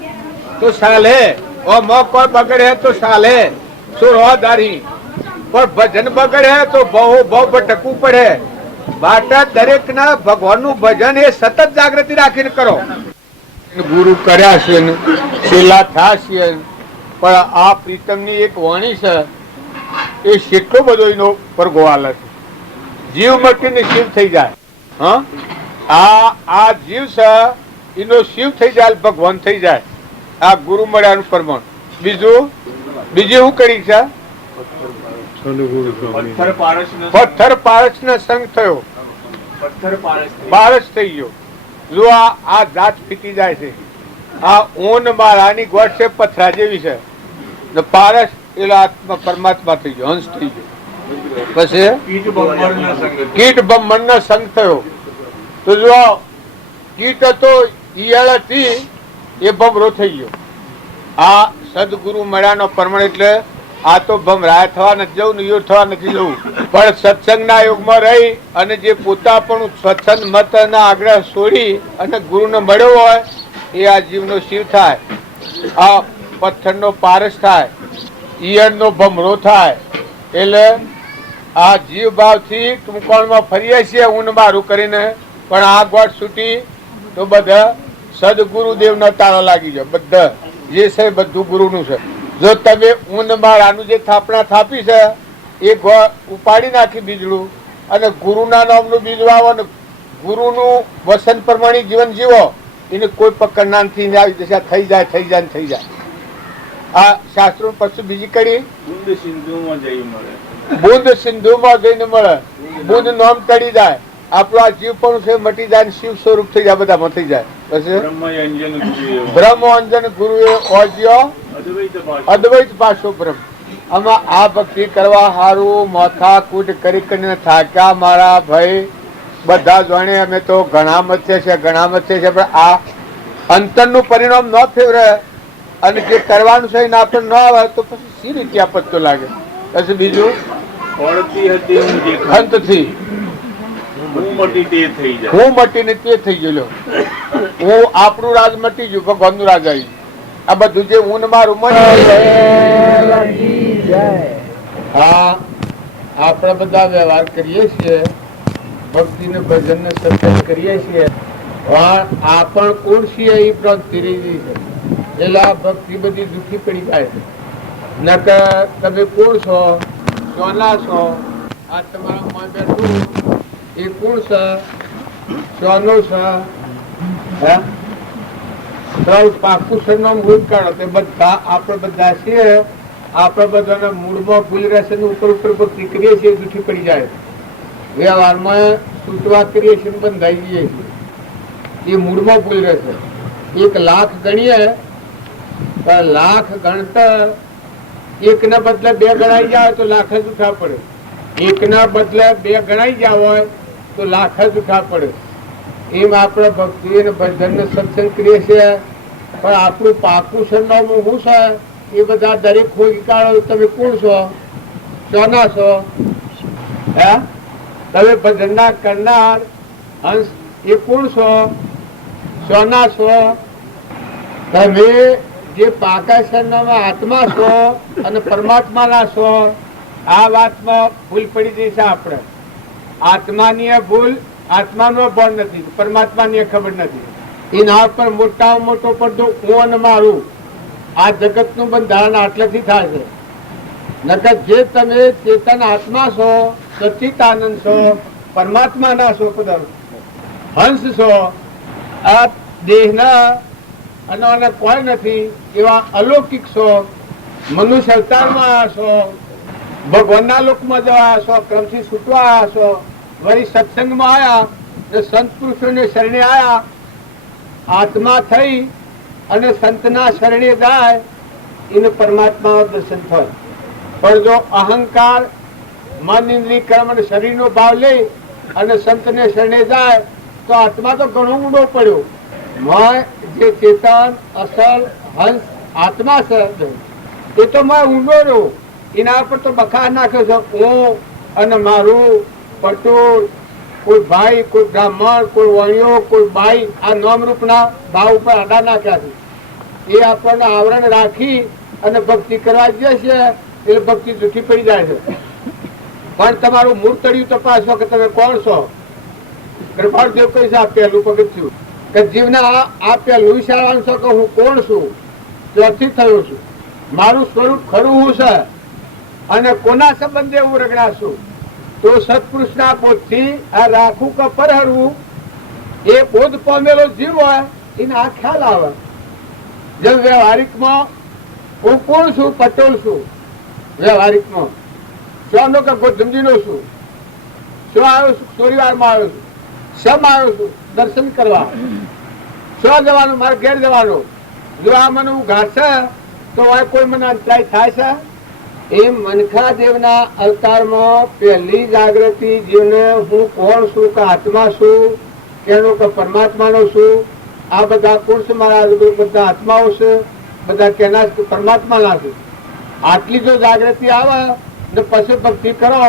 તો ચાલે, કોઈ બગડે તો ચાલે, શું રોદારી. પણ ભજન બગડે તો બહુ ભટકવું પડે. માટે દરેક ના ભગવાન નું ભજન એ સતત જાગૃતિ રાખીને કરો. ગુરુ કર્યા છે છેલ્લા થશે. પણ આ પ્રીતમ ની એક વાણી છે એ કેટલો બધો એનો પરગો આલે છે. જીવ મટીને શિવ થઈ જાય. આ જીવ છે એનો શિવ થઈ જાય, ભગવાન થઈ જાય. આ ગુરુ મળ્યાનું પ્રમાણ. બીજું શું કરી છે? પથ્થર પારસ ને સંગ થયો, પારસ થઈ ગયો. જો આ જાત ફીટી જાય છે. આ ઊન મારાની ગોઠ છે પથરા જેવી છે. પારસ એટલે આત્મા પરમાત્મા થઈ ગયો, હંસ થઈ ગયો. પછી કીટ બ્રહ્મણ નો સંગ થયો. તો જો કીટ હતો ઈયળ હતી એ ભમરો થઈ ગયો. આ સદગુરુ મળ્યાનો પ્રમાણ. એટલે આ તો ભમરાય થવા નથી જવું, નિયો થવા નથી જવું, પણ સત્સંગના યોગમાં રહી અને જે પોતા પણ સ્વચ્છંદ મત ના આગ્રહ છોડી અને ગુરુને મળ્યો હોય એ આ જીવનો શિવ થાય, આ પથ્થરનો પારસ થાય, ઈયળનો ભમરો થાય. એટલે આ જીવ ભાવથી ટૂંકાણમાં ફરીએ છીએ ઊન મારું કરીને. પણ આ ગોઠ છૂટી તો બધા સદગુરુદેવનો તાળો લાગી જાય. બધા જે છે બધું ગુરુનું છે. જો તમે ઊન મારાનું જે થાપણા થાપી છે એ ઉપાડી નાખી બીજળું અને ગુરુના નામનું બીજ વાવો અને ગુરુનું વસન પ્રમાણે જીવન જીવો, એને કોઈ પકડના નથી. આવી દશા થઈ જાય થઈ જાય ને થઈ જાય. આ શાસ્ત્રો પછી બીજી કડી બુંદ સિંધુમાં જઈ મળે, બુંદ સિંધુમાં જઈને મળે. બુંદ નામ ટળી જાય, આપણું આ જીવ પણ છે મટી જાય ને શિવ સ્વરૂપ થઈ જાય, બધામાં થઈ જાય. પછી બ્રહ્મ અંજન ગુરુએ ઓજ્યો અદ્વૈત પાછો બ્રહ્મ. આમાં આ ભક્તિ કરવા હારું માથા કૂટ કરી કરીને થાક્યા મારા ભાઈ બધા જાણે. અમે તો ઘણા મથે છે ઘણા મથે છે, પણ આ અંતરનું પરિણામ ન ફેવરે અને જે કરવાનું છે એને આપણે ન આવે તો પછી સી રીતે આપત્તો લાગે. પછી બીજું અંતથી હું મટીને તે થઈ ગયેલો. હું આપણું રાજ મટી ગયું, ભગવાનનું રાજ આવી. આ બધું જે ઊન મારું હા આપણે બધા વ્યવહાર કરીએ છીએ, ભક્તિ ને ભજન ને સત્સંગ કરીએ છીએ, આ પણ કોણ છીએ એ પ્રવૃત્તિ રહી છે. એટલે આ ભક્તિ બધી દુઃખી પડી જાય છે. નકર તમે કોણ છો, સોના છો, આ તમારા માં બેઠું એ કોણ છે, સોનું છે, પાકું સરનામ ભૂલ કાઢો તે બધા આપણે બધા છીએ. આપણે બધાના મૂળમાં ભૂલ રહેશે ને ઉપર ઉપર ભક્તિ કરીએ છીએ દુઃખી પડી જાય. વ્યવહારમાં છૂટવા કરીએ છીએ બંધાઈ જઈએ છીએ, એ મૂળમાં ભૂલ રહેશે. 1 લાખ ગણીએ તો લાખ ગણતર 1 ના બદલે 2 ગણાઈ જાય તો લાખ જ ઉઠા પડે. 1 ના બદલે 2 ગણાઈ જાય હોય તો લાખ જ ઉઠા પડે. એમ આપણે ભક્તિ અને ભજન ને સત્સંગ કરીએ છીએ, પણ આપણું પાકું સરનામું શું છે એ બધા દરેક ખોઈ કાઢો. તમે કોણ છો, સોના છો, હે તમે ભજનના કરનાર હંસ એ કોણ છો, સોના છો. તમે જે પાકા સરનામા આત્મા છો અને પરમાત્માના છો. આ વાતમાં ભૂલ પડી જઈ છે આપણે. આત્માની ભૂલ, આત્માનો ભાન નથી, પરમાત્માની ખબર નથી. એના પર મોટા મોટો પડદો હું અને મારું. આ જગતનું બંધારણ આટલેથી થાય છે. નકર જે તમે ચેતન આત્મા છો, સચ્ચિદાનંદ છો, પરમાત્માના છો, હંસ છો, આ દેહના અને કોઈ નથી એવા અલૌકિક છો. મનુષ્ય અવતારમાં છો, ભગવાનના લોકમાં જવા છો, ક્રમથી છૂટવા આવ્યા છો. વળી સત્સંગમાં આવ્યા ને સંત પુરુષોને શરણે આવ્યા. આત્મા થઈ અને સંતના શરણે જાય એને પરમાત્મા દર્શન થાય. પણ જો અહંકાર, મન, ઇન્દ્રિય, કર્મ અને શરીરનો ભાવ લે અને સંતને શરણે જાય તો આત્મા તો ઘણો ઊંડો પડ્યો. જે ચેતન અસલ હંસ આત્મા છે એ તો મેં ઊંડો રહ્યો. એના પર તો બખાર નાખ્યો છે હું અને મારું, પટોળ, કોઈ ભાઈ, કોઈ બ્રાહ્મણ, કોઈ વણિયો, કોઈ બાઈ, આ નામ રૂપના ભાવ ઉપર આડા નાખ્યા છે. એ આપણને આવરણ રાખી અને ભક્તિ કરવા જઈએ છીએ એટલે ભક્તિ દુઃખી પડી જાય છે. પણ તમારું મૂળ તળિયું તપાસો કે તમે કોણ છો. કૃપાળદેવ કહે છે આ પહેલું પગથિયું કે જીવના આ પહેલું વિચારવાનું છે કે હું કોણ છું, ક્યાંથી થયો છું, મારું સ્વરૂપ ખરું હું છે અને કોના સંબંધે હું રગડા છું. તો સત્પુરુષના બોધથી આ રાખવું કે પરહરવું એ બોધ પામેલો જીવ હોય એને આ ખ્યાલ આવે. જેમ વ્યવહારિકમાં હું કોણ છું, પટોળ છું. વ્યવહારિકમાં સ્વનો કે ગોધમજીનો છું, શું આવ્યો છું, ચોરીવારમાં આવ્યો છું, શમ આવ્યો છું દર્શન કરવા, શું જવાનું, મારે ઘેર જવાનું. જો આ મને ઉઘાડશે તો કોઈ મને અંતરાય થાય છે. એ મનખા દેવના અવતારમાં પહેલી જાગૃતિ જીવને હું કોણ છું, કે આત્મા છું, કેનો કે પરમાત્માનો છું. આ બધા કોણ છે, મારા બધા આત્માઓ છે, બધા કેના પરમાત્માના છે. આટલી જો જાગૃતિ આવે ને પછી ભક્તિ કરો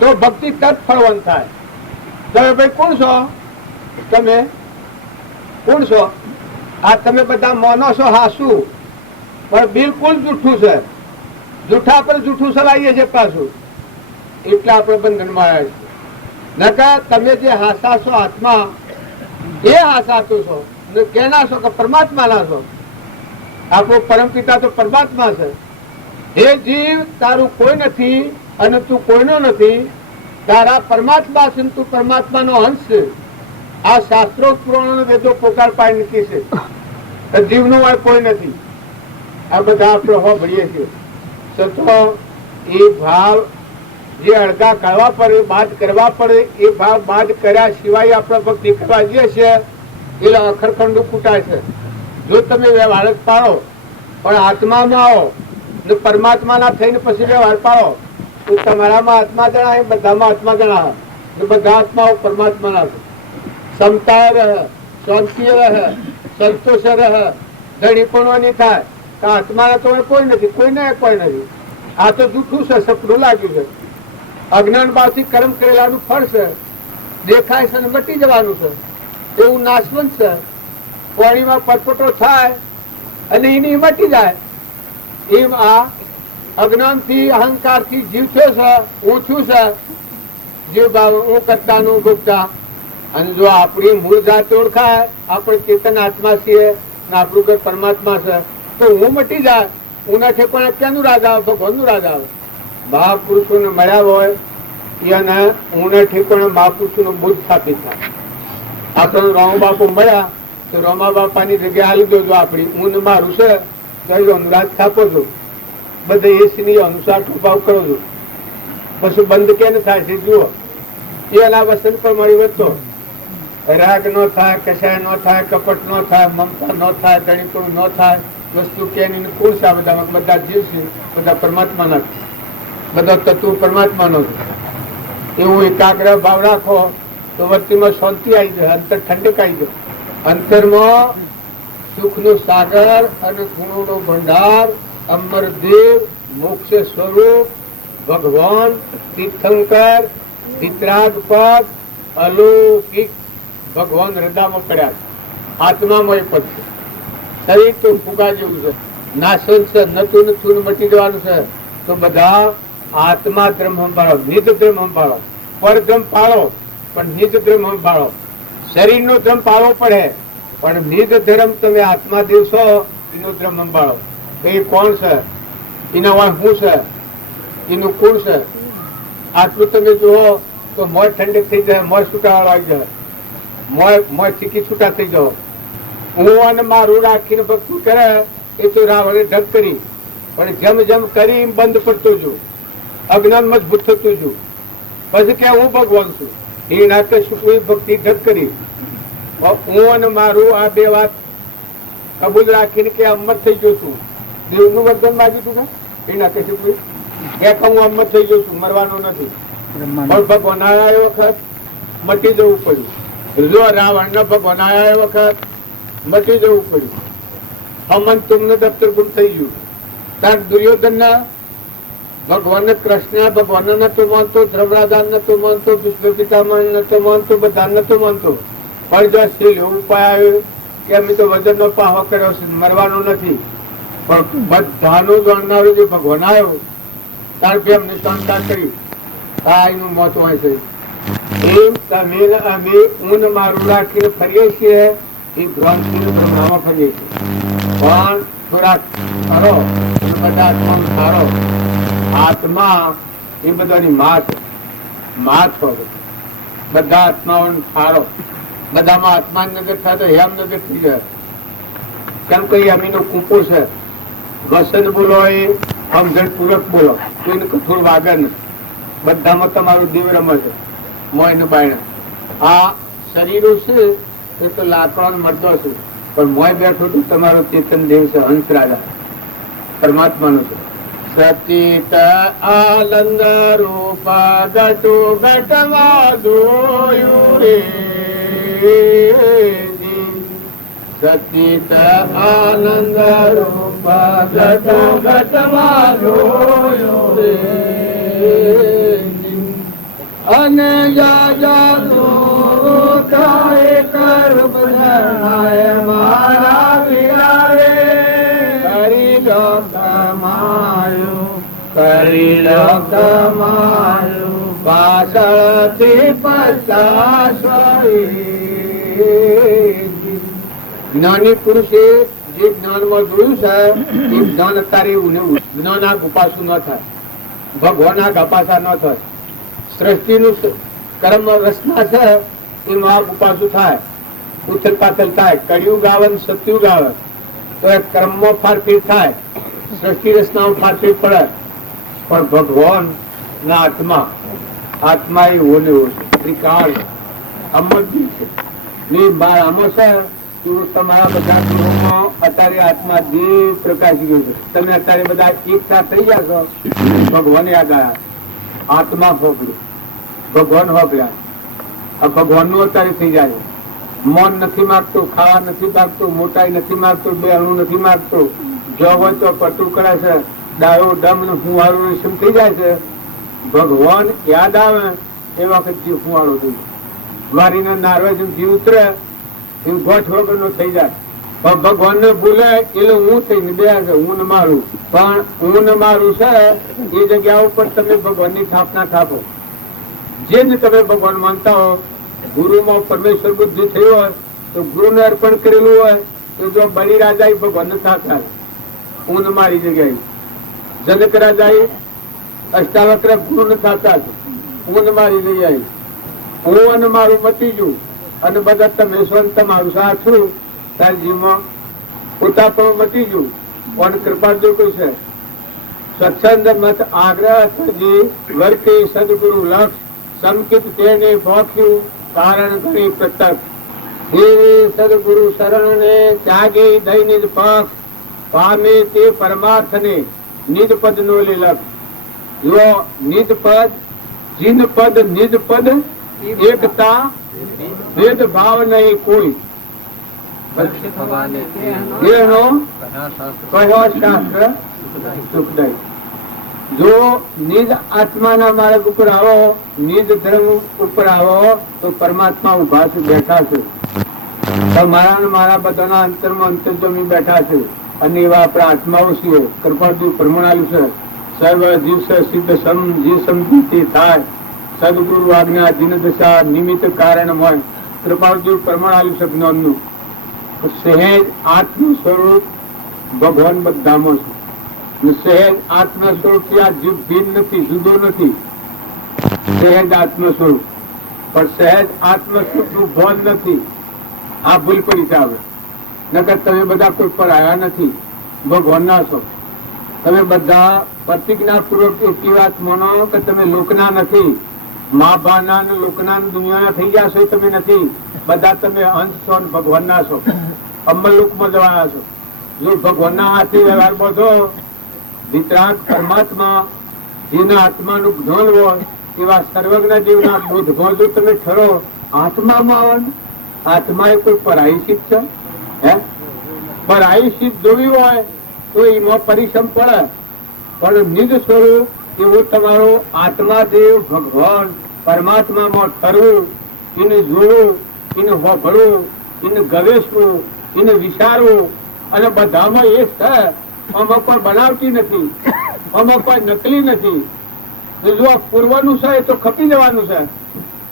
તો ભક્તિ તરત ફળવંત થાય. તમે ભાઈ કોણ છો, તમે કોણ છો, આ તમે બધા માનો છો હાસું, પણ બિલકુલ જૂઠું છે. જૂઠા પર જૂઠું ચલાવીએ છીએ પાછું, એટલે આપણે બંધનમાં આવ્યા છીએ. નકર તમે જે હાસા છો આત્મા એ હાસાતો છો ને કેના છો કે પરમાત્માના છો. આપણો પરમપિતા તો પરમાત્મા છે. હે જીવ, તારું કોઈ નથી અને તું કોઈનો નથી. તારા પરમાત્મા છે, તું પરમાત્માનો અંશ છે. આ શાસ્ત્રો પુરાણો વેદો પોકાર પાડી મૂકી છે. જીવનો હોય કોઈ નથી. આ બધા આપણે હોભળીએ છીએ. છતાં એ ભાવ જે અળગા કરવા પડે, બાદ કરવા પડે, એ ભાવ બાદ કર્યા સિવાય આપણે ભક્તિ કરવા જઈએ છીએ એટલે અખરખંડું કૂટાય છે. જો તમે વ્યવહાર જ પાડો પણ આત્મામાં આવો ને પરમાત્માના થઈને પછી વ્યવહાર પાડો તો તમારામાં આત્મા જણાય, બધામાં આત્મા જણાય. બધા આત્માઓ પરમાત્માના છે. ક્ષમતા રહે, શાંતિ રહે, સંતોષ રહે, ધણીપણો નહીં થાય. આત્માના તો કોઈ નથી, કોઈને કોઈ નથી. આ તો જૂઠું છે, સપનું લાગ્યું છે. અજ્ઞાન ભાવથી કર્મ કરેલાનું ફળ છે, દેખાય છે ને મટી જવાનું છે. એવું નાશવંત છે. પાણીમાં પટપટો થાય અને એની મટી જાય. એમ આ અજ્ઞાન થી અહંકાર થી જીવ થયો છે, હું થયું છે. જીવ ભાવ હું કરતા નું ભોગતા. અને જો આપણી મૂળ જાત ઓળખાય, આપણે ચેતન આત્મા છીએ ને આપણું ઘર પરમાત્મા છે, તો હું મટી જાય. ઉના ઠેકોને ક્યાંનું રાજ આવે? ભગવાનનું રાજ આવે. મહાપુરુષોને મળ્યા હોય એને ઉના ઠેકોને મહાપુરુષોનું બુદ્ધ સ્થાપિત થાય. આપણને રામ બાપુ મળ્યા તો રામા બાપાની જગ્યાએ આલી દો. આપણી ઊન મારું છે તો અનુરાગ સ્થાપો છો. બધે એસી અનુસાર ભાવ કરો છો. પછી બંધ કેમ થાય છે જુઓ. એના વસન પર મળી વધતો રાગ નો થાય, કશાય નો થાય, કપટ નો થાય, મમતા નો થાય, ધણીપણું નો થાય. વસ્તુ કેની કોણ છે? બધા બધા જીવ છે, બધા પરમાત્માના, બધા તત્વ પરમાત્માનો છે. એવું એકાગ્ર ભાવ રાખો તો વચ્ચેમાં શાંતિ આવી જાય, અંતર ઠંડક આવી જાય. અંતરમાં સુખનો સાગર અને ગુણોનો ભંડાર, અમરદેવ, મોક્ષ સ્વરૂપ, ભગવાન, તીર્થંકર, વિતરાગ પદ, અલૌકિક ભગવાન હૃદયમાં પડ્યા છે. આત્મામાં એ પદ છે. શરીર તો ફુગા જેવું છે, નાશન છે, નતું નથું મટી જવાનું છે. તો બધા આત્મા ધર્મ સંભાળો, નિજ ધર્મ સંભાળો. પરધર્મ પાળો પણ નિજ ધર્મ સંભાળો. શરીર નો ધર્મ પાળવો પડે પણ નિજ ધર્મ તમે આત્મા દિવસો એનો ધર્મ સંભાળો. એ કોણ છે? એના વાય શું છે? એનું કોણ છે? આટલું તમે જુઓ તો મોય ઠંડક થઈ જાય, મોય છૂટાવાળો આવી જાય, મોય ચીકી છૂટા થઈ જાઓ. હું અને મારું રાખીને ભક્તિ કરે એ તો રાવણે ઢગ કરી, પણ જેમ જેમ કરી બંધ પડતો જો, અજ્ઞાન મજબૂત થતું જો. પછી કે હું ભગવાન છું એ નાતે શું ભક્તિ ઢગ કરી. હું અને મારું આ બે વાત કબૂલ રાખીને કે અમર થઈ ગયો છું. દેવનું વરદાન માગી તું એ નાતે શું કે હું અમર થઈ ગયો છું, મરવાનો નથી. પણ ભગવાન આવ્યા વખત મટી જવું પડ્યું. જો રાવણ ને ભગવાન આવ્યા વખત મટી જવું પડ્યું. અમન તુમને દફતર ગુમ થઈ ગયું. તાર દુર્યોધન ના ભગવાન કૃષ્ણ ભગવાન નતો માનતો, ધર્મરાજા નતો માનતો, વિષ્ણુ પિતામહ નતો માનતો, બધા નતો માનતો. પણ જો શીલ એવું ઉપાય આવ્યો કે અમે તો વજન નો પાહો કર્યો છે, મરવાનો નથી. પણ બધાનું જાણનારું જે ભગવાન આવ્યો તાર બે અમને શાંતા કરી આ એનું મોત હોય છે. એમ તમે અમે ઊન મારું રાખીને ફરીએ છીએ એ ભ્રમથી બ્રહ્મામાં ફરીએ છીએ. પણ થોડાક કરો બધા આત્મા સારો. આત્મા એ બધાની માત હોય. બધા આત્માઓને સારો. બધામાં આત્મા નગર થાય તો હેમ નગર થઈ જાય. કેમ કે અમીનો કૂપો છે. વસન બોલો એ સમજણ પૂર્વક બોલો, કોઈને કઠોર વાગે નહીં. બધામાં તમારું દેવ રમે છે, મોય ને બાયણા. આ શરીરો છે એ તો લાકડો મરદો છે, પણ મોય બેઠો તો તમારો ચેતન દેવ છે, હંસ રાજા પરમાત્માનો છે. સચિત આનંદ રૂપ ગટુ ગટવા જોયું રે, સચિત આનંદ રૂપ ગટુ ગટવા જોયું રે. અને મારા વિરારે કરી લો કમાયું, કરી લો કમાયું, પાછળથી પચાસ. જ્ઞાની પુરુષે જે જ્ઞાનમાં જોયું છે એ જ્ઞાન અત્યારે એવું જ્ઞાન આ ગુપાસું ન થાય, ભગવાન આ ગપાસા ન થાય. સૃષ્ટિનું કર્મ રચના છે એ મહાપ પાછું થાય, ઉથલ પાથલ થાય, કળિયુગ આવે ને સતયુગ આવે તો એ કર્મમાં ફારફીર થાય, સૃષ્ટિ રચનામાં ફારફીર પડે. પણ ભગવાન ના આત્મા એ ઓલે ત્રિકાળ અમર છે ને બાર આમાં છે. તમારા બધા ગૃહોમાં અત્યારે આત્મા દેવ પ્રકાશી ગયો છે. તમે અત્યારે બધા એકતા થઈ ગયા છો. ભગવાન યાદ આવ્યા, આત્મા હોગડ્યું, ભગવાન હોગડ્યા. આ ભગવાન નું અત્યારે થઈ જાય. મન નથી માગતું, ખાવા નથી માગતું, મોટાઈ નથી માગતું, બેહણું નથી માગતું, જો હોય તો પટું કરે છે, ડાયો ડમ ને ફુવારો સમ થઈ જાય છે. ભગવાન યાદ આવે એ વખત જીવ ફુવારો થઈ જાય. મારીને નારવા જેમ જીવ ઉતરે એમ ગોઠ વગર નો થઈ જાય. પણ ભગવાન ને ભૂલે એટલે હું થઈને બે હું ને મારું. પણ હું ને મારું છે એ જગ્યા ઉપર તમે ભગવાન ની સ્થાપના થાપો. જેને તમે ભગવાન માનતા હો, ગુરુમાં પરમેશ્વર બુદ્ધિ થઈ હોય તો ગુરુ ને અર્પણ કરેલું હોય તો જો બલિ રાજા ભગવાન ને થાપના હું ને મારી જગ્યાએ, જનક રાજા અષ્ટાવક્ર ગુરુ ને થાપતા હું ને મારી જગ્યાએ, હું અને મારું મટી ગયું અને બધા તમે સ્વંત તમારું સાચું તાર જીવમાં પોતા પણ મટી ગયું. પણ કૃપા જો કોઈ છે સત્સંગ મત આગ્રહ સજી વર્તે સદગુરુ લક્ષ સંકિત તેને ભોખ્યું કારણ ઘણી પ્રત્યક્ષ. હે સદગુરુ શરણ ને ત્યાગે દઈ નિજ પક્ષ પામે તે પરમાર્થ ને નિજ પદ નો લક્ષ. જો નિજ પદ જીન પદ નિજ પદ એકતા ભેદ ભાવ નહીં કોઈ. એનો કહ્યો શાસ્ત્ર સુખદાયી. જો નિજ આત્માના માર્ગ ઉપર આવો, નિજ ધર્મ ઉપર આવો તો પરમાત્મા ઉભા છે, બેઠા છે. મારા બધાના અંતરમાં અંતર જમી બેઠા છે અને એવા આપણા આત્માઓ છીએ. કૃપાળુ પ્રમાણાલું છે સર્વ જીવ સિદ્ધ સમ જે સમજૂતી થાય સદગુરુ આજ્ઞા દિન દશા નિમિત્ત કારણ હોય. કૃપાળુ પ્રમાણાલું છે જ્ઞાનનું. સહેજ આત્મ સ્વરૂપ ભગવાન બધામાં છે. સહેજ આત્મ સ્વરૂપ આ જીવ ભિન્ન નથી, જુદો નથી. સહેજ આત્મ સ્વરૂપ પણ સહેજ આત્મ સ્વરૂપ નું ભાન નથી. આ ભૂલ પડી આવે. નકર તમે બધા કોઈ પર આવ્યા નથી, ભગવાન ના છો. તમે બધા પ્રતિજ્ઞા પૂર્વક એટલી વાત માનો કે તમે લોકના નથી, મા બાના લોકના દુનિયાના થઈ ગયા છો. તમે નથી, બધા તમે અંશ છો, ભગવાન ના છો. અમલલોકમાં જવાના છો. જો ભગવાન ના હાથે વ્યવહાર બધો વિતરાગ પરમાત્મા જેના આત્માનું જ્ઞાન હોય એવા સર્વજ્ઞ જીવના બોધમાં જો તમે ઠરો આત્મામાં આવો. આત્મા એ કોઈ પરાઈ શીખ છે? હે પરાઈ શીખ જોવી હોય તો એમાં પરિશ્રમ પડે. પણ નિજ સ્વરૂપ એવો તમારો આત્માદેવ ભગવાન પરમાત્મામાં ઠરવું, એને જોવું, એને હોભળવું, એને ગવેશવું, એને વિચારવું. અને બધામાં એ છે, આમાં કોઈ બનાવટી નથી, આમાં કોઈ નકલી નથી. જો આ પૂર્વનું છે એ તો ખપી જવાનું છે.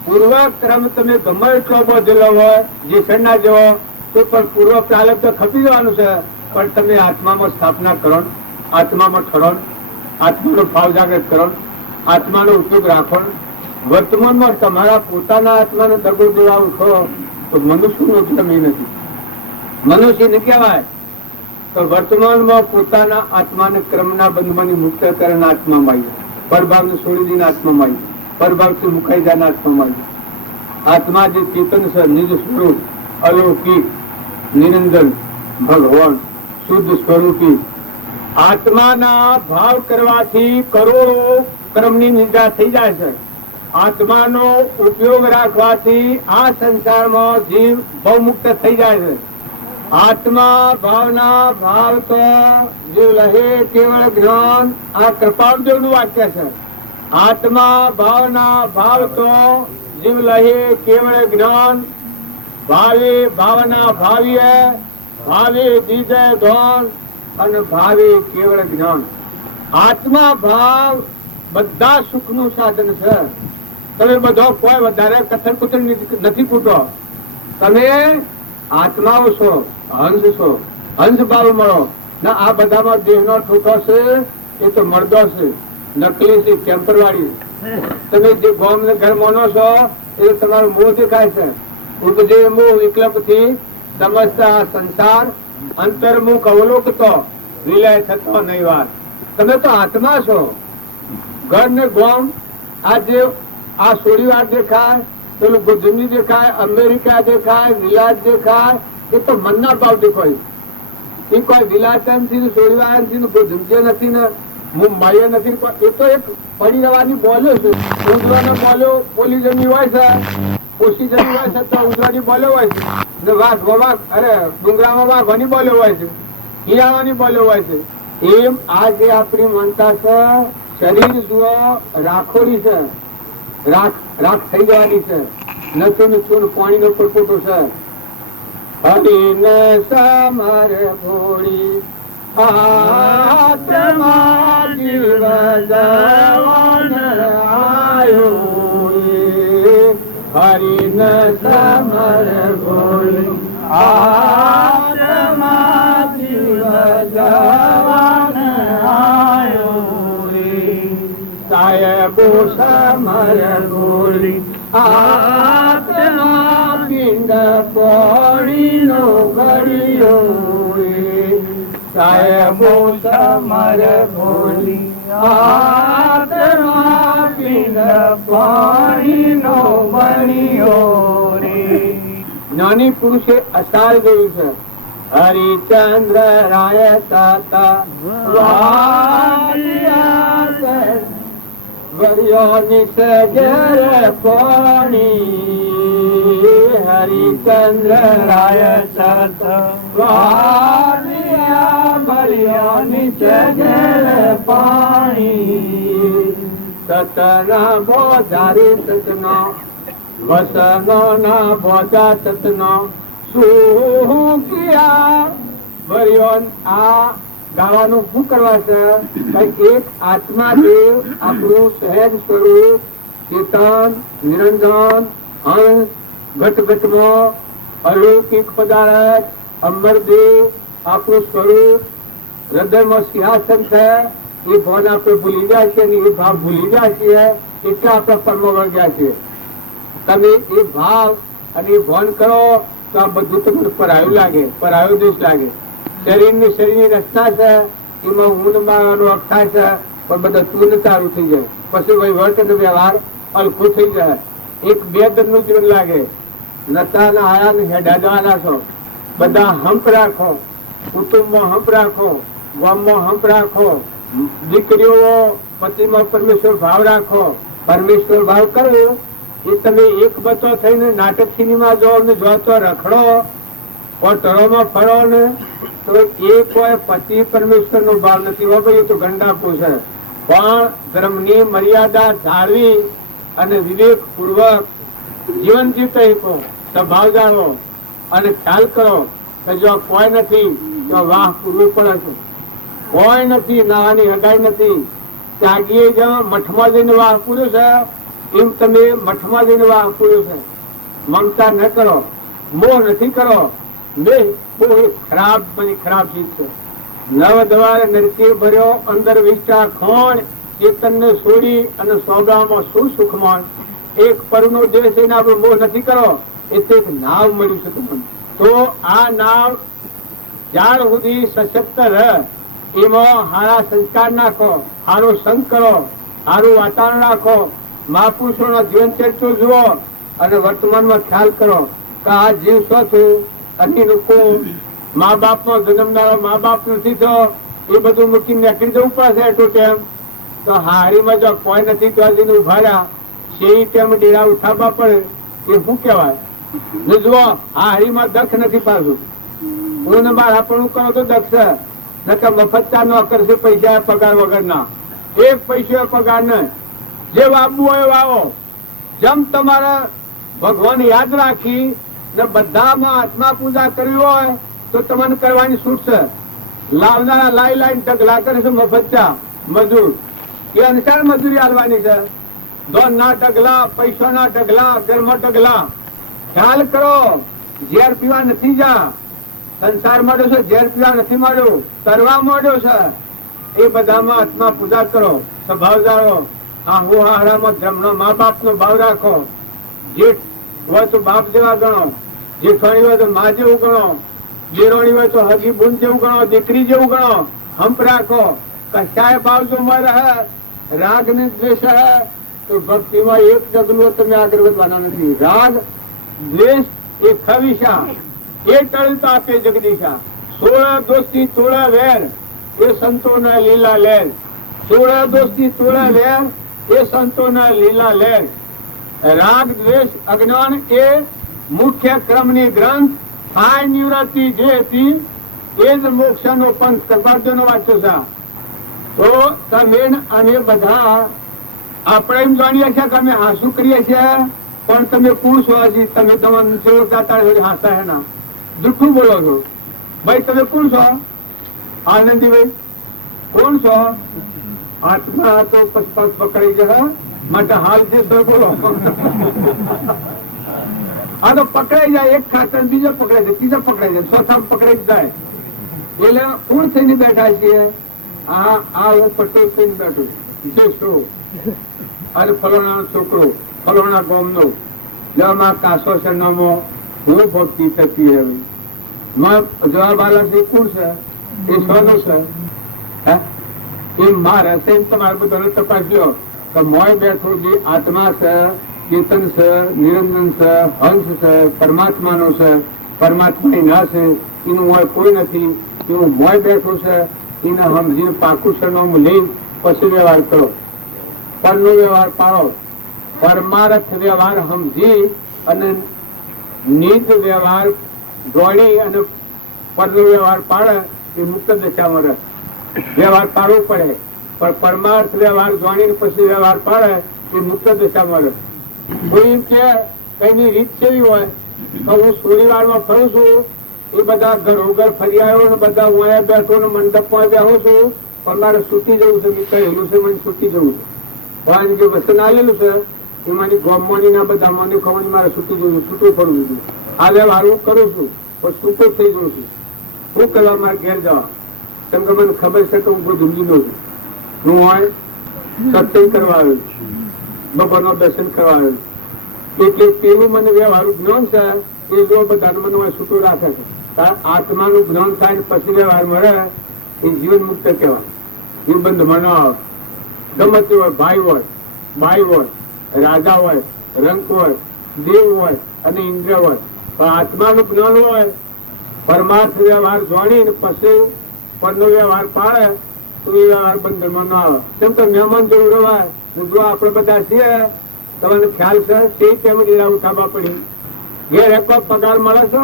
પૂર્વ ક્રમ તમે ગમે એટલો બધેલો હોય જેસરના જેવો તો પણ પૂર્વ પ્રાલબ્ધ તો ખપી જવાનું છે. પણ તમે આત્મામાં સ્થાપના કરો, આત્મામાં ઠરો, આત્માનો ભાવ જાગૃત કરો, આત્માનો ઉપયોગ રાખો. વર્તમાનમાં તમારા પોતાના આત્માનો દગો દેવા ઉઠો તો મનુષ્યનો જન્મ નથી. મનુષ્ય ને કહેવાય તો વર્તમાનમાં પોતાના આત્માને ક્રમના બંધમાંથી મુક્ત કરીને આત્મામાં આવી, પરભાવને છોડી દઈને આત્મામાં આવી, પરભાવથી મુકાઈ જાય આત્મામાં આવી. આત્મા જે ચેતન છે, નિજ સ્વરૂપ અલૌકિક નિરંજન ભગવાન શુદ્ધ સ્વરૂપી. આત્માના ભાવ કરવાથી કરોડો ક્રમની નિદ્રા થઈ જાય છે. આત્માનો ઉપયોગ રાખવાથી આ સંસારમાં જીવ ભવમુક્ત થઈ જાય છે. આત્મા ભાવના ભાવ તો જીવ લહે કેવળ જ્ઞાન. આ કૃપાળુદેવનું વાક્ય છે. આત્મા ભાવના ભાવ તો જીવ લહે કેવળ જ્ઞાન. ભાવે ભાવના ભાવીએ ભાવે દીજે ધોન અને ભાવે કેવળ જ્ઞાન. આત્મા ભાવ બધા સુખ નું સાધન છે. તમે બધો કોઈ વધારે કથન કુથન નથી પૂછો. તમે આત્માઓ છો, હંસ છો, હંસ ભાવ મળો ના. આ બધામાં દેહ નો ઠૂઠો છે એ તો મળદો છે, નકલી છે, ટેમ્પરવારી. તમે જે ગોમ ને ઘર માનો છો એ તમારું મોહ દેખાય છે. ઉપજે મોહ વિકલ્પ થી સમસ્ત આ સંસાર અંતર્મુખ અવલોકતો વિલય થતો નહીં વાત. તમે તો આત્મા છો. ઘર ને ગોમ આ જે આ સોડીવાર દેખાય, પેલું ગુજરની દેખાય, અમેરિકા દેખાય, વિલાસ દેખાય, એ તો મનના ભાવ દેખાય. એ કોઈ વિલાસનથી સોડીવારથી ગુજમજે નથી ને મુંબઈ નથી. એ તો એક પડી રહેવાની બોલ્યો છે. ઉંદરાનો બોલ્યો પોલી જમી હોય છે, ઓછી જમી હોય છે તો ઉંદરાની બોલ્યો હોય છે ને વાઘ વાઘ અરે ડુંગરામાં વાઘવાની બોલ્યો હોય છે, હિયાવાની બોલ્યો હોય છે. એમ આ જે આપણી મનતા છે, શરીર જુઓ રાખોડી છે, રાખ થઈ જવાની છે. નતું નીચું પાણી નો પરપોટો છે. હરિન સમર ભોળી આત્મા જીવ જવાન આયો. હરિન સમર ભોળી આત્મા જીવ જવાન આયો. સાહેબો સમર ભોળી આત્મા પિંડ પોણી નો ગળ્યો. સાહેબો સમર ભોળી આત્મા પિંડ પોણી નો બળ્યો રે. જ્ઞાની પુરુષે અસાર જોયું છે. હરિચંદ્ર રાય તાતા વર્યોની સજર પાણી. હરિચંદ્ર રાય વર્યોની સજર પાણી. સતના બોધારી સતનો વસનો ના બોધા સતનો શું કિયા. વર્યો આ ગાવાનું શું કરવા છે? એક આત્મા દેવ આપણું સહેજ સ્વરૂપ ચેતન નિરંજન અંશ ઘટઘટમાં અલૌકિક પદાર્થ અમરદેવ આપણું સ્વરૂપ હૃદયમાં સિંહાસન છે. એ ભાવ આપણે ભૂલી જાય છે ને એ ભાવ ભૂલી જાય છે એટલે આપણા કર્મ વળગ્યા છે. તમે એ ભાવ અને એ ભાન કરો તો આ બધું તમને પરાયું લાગે, પરાયું દેશ લાગે. શરીરની રચના છે એમાં ઊંડ મારવાનો અખાય છે પણ બધા તું તારું થઈ જાય. પછી વહીવટ અને વ્યવહાર અલખો થઈ જાય. એક બે દરનું જીવન લાગે. નતાના આયા ને હેડા જવાના છો. બધા હંપ રાખો, કુટુંબમાં હંપ રાખો, ગામમાં હંપ રાખો. દીકરીઓ પતિમાં પરમેશ્વર ભાવ રાખો. પરમેશ્વર ભાવ કરો એ તમે એક બચો થઈને નાટક સિનેમા જો ને જો તો રખડો ટરોમાં ફરો ને તો એ કોઈ પતિ પરમેશ્વર નો ભાવ નથી. હો ભાઈ એ તો ગંડાપુ છે. પણ ધર્મની મર્યાદા જાળવી અને વિવેક પૂર્વક જીવન જીવતા શકો. સ્વભાવ જાળવો અને ખ્યાલ કરો કે જો કોઈ નથી તો વાહ પૂરવું પડે છે. કોઈ નથી, નાવાની હગાઈ નથી, ત્યાગીએ જાઓ મઠમાં જઈને વાહ પૂર્યો છે એમ તમે મઠમાં જઈને વાહ પૂર્યો છે. મમતા ન કરો, મોહ નથી કરો. બહુ ખરાબ ચીજ છે. નવ દ્વારે નરકે ભર્યો અંદર વિચાર ખોણ ચેતનને છોડી અને સોગામાં શું સુખમાન. એક પરનો દેશ એને આપણે મોહ નથી કરો એટલે એક નાવ મળ્યું છે તમને. તો આ નાવ જ્યાર સુધી સશક્ત રહે એમાં હારા સંસ્કાર નાખો, હારો સંગ કરો, હારું વાતાવરણ રાખો, મહાપુરુષોના જીવન ચરિત્રો જુઓ અને વર્તમાનમાં ખ્યાલ કરો કે આ જીવ શું છું. અને લોકો મા બાપ નો જન્મનારો મા બાપ નથી થયો એ બધું મૂકીને નીકળી જવું પડશે એટલો ટાઈમ. તો હારીમાં જો કોઈ નથી તો હજી ઉભા રહ્યા છે ટાઈમ ડેરા ઉઠાવવા પડે એ શું કહેવાય? જુઓ આ હારીમાં દક્ષ નથી પાછું. હું બાર આપણું કરો તો દક્ષ નકર મફતતા નો કરશે પૈસા પગાર વગર ના. એક પૈસો પગાર ને જે વાવવું હોય વાવો. જેમ તમારે ભગવાન યાદ રાખી ને બધામાં આત્મા પૂજા કરવી હોય તો તમને કરવાની છૂટ છે. લાવનારા લાઈન ઢગલા કરે છે મફતચા મજૂર એ અનુસાર મજૂરી આલવાની છે. ધોન ના ઢગલા, પૈસા ના ઢગલા, ઘરમાં ઢગલા. ખ્યાલ કરો ઝેર પીવા નથી જા. સંસાર માંડ્યો છે ઝેર પીવા નથી માંડ્યો, કરવા માંડ્યો છે. એ બધામાં આત્મા પૂજા કરો, સ્વભાવ જાળો, આ હું હારામાં જમણો મા બાપ નો ભાવ રાખો. જેઠ હોય તો બાપ જેવા ગણો, જેઠવાણી હોય તો મા જેવું ગણો, દેરોણી હોય તો હગી બુન જેવું ગણો, દીકરી જેવું ગણો. હંપ રાખો. કશાય ભાવ જો મર હે, રાગ ને દ્વેષ હે, તો ભક્તિમાં એક ડગલું તમે આગળ વધવાના નથી. રાગ દ્વેષ એ ખવિશા, એ ટળતા આપે જગદીશા. 16 દોસ્તી 16 વેર, એ સંતોના લીલા લેર. 16 દોસ્તી 16 વેર, એ સંતોના લીલા લેર. રાગ દ્વેષ અજ્ઞાન એ મુખ્ય ક્રમની ગ્રંથ. આ નિવૃત્તિ જે હતી એ જ મોક્ષનો પંથ. કપાર્જનો વાંચ્યો છે. તો તમે અમે બધા આપણે એમ જાણીએ છીએ કે અમે હાસુ કરીએ છીએ, પણ તમે કોણ છો? હજી તમે તમારા સેવકતા હાસા હે ના, જુઠ્ઠું બોલો છો. ભાઈ તમે કોણ છો? આનંદીભાઈ કોણ છો? આત્મા તો પસપાસ પકડી ગયા માટે હાલ છે તો બોલો. આ તો પકડાઈ જાય, એક ખાતર બીજો પકડાઈ જાય, ત્રીજો પકડાઈ જાય, ચોથા પકડાઈ જાય. એટલે કોણ થઈને બેઠા છીએ? આ હું પટેલ થઈને બેઠો જે છું. અને ફલોણા છોકરો ફલોણા ગામનો જેમાં કાસો છે નામો હું ભક્તિ થતી હવે જવાબ આલા છે. કોણ છે? એ સોનો છે. એ મારે છે તમારે બધાને તપાસ્યો તો મોય બેઠો જે આત્મા છે, ચેતન છે, નિરંજન છે, હંસ છે, પરમાત્માનો છે. પરમાત્મા ના છે એનું મોય કોઈ નથી. એવું મોય બેઠો છે એને સમજીને પાકું સરનામ લઈ પછી વ્યવહાર કરો. પરનો વ્યવહાર પાડો. પરમાર્થ વ્યવહાર સમજી અને નિજ વ્યવહાર જોડી અને પરનો વ્યવહાર પાડે એ મુક્ત દશામાં રહે. વ્યવહાર પાડવો પડે, પણ પરમાર્થ વ્યવહાર જોડીને પછી વ્યવહાર પાડે એ મુક્ત દશામાં રહે. કોઈ એમ કે કઈની રીત કેવી હોય તો હું સોરીવારમાં ફરું છું, એ બધા ઘરોઘર ફરી આવ્યો ને બધા હું અહીંયા બેઠો ને મંડપમાં બેહું છું, પણ મારે છૂટી જવું છે. મેં કહેલું છે મને છૂટી જવું છે. ભગવાન જે વસન આવેલું છે એમાંની ગોમવાની ના બધા મને ખબર મારે છૂટી જવું, છૂટું પડવું છું. આ વ્યવહાર હું કરું છું પણ છૂટો થઈ જવું છું. શું કરવા મારે ઘેર જવા? કેમ કે મને ખબર છે કે હું કોઈ જુમજીનો છું. હું હોય સત્સંગ કરવા આવ્યો છું, ભગવાનનો દર્શન કરવા આવ્યો છું. એટલે પેલું મને વ્યવહારું જ્ઞાન છે એ જો બધાને મને છૂટું રાખે છે. આત્માનું જ્ઞાન થાય પછી વ્યવહાર મળે એ જીવન મુક્ત કહેવાય. જીવ બંધમાં ન આવે. ગમે તે હોય, ભાઈ હોય, બાઈ હોય, રાજા હોય, રંક હોય, દેવ હોય અને ઇન્દ્ર હોય, પણ આત્માનું જ્ઞાન હોય, પરમાર્થ વ્યવહાર જોડીને પછી પરનો વ્યવહાર પાડે તો એ વ્યવહાર બંધનમાં ન આવે. કેમ કે મહેમાન જેવું રવાય. જો આપણે બધા છીએ તમને ખ્યાલ છે કેમ લીલા ઉઠાવવા પડી. ઘેર એક પગાર મળે છે?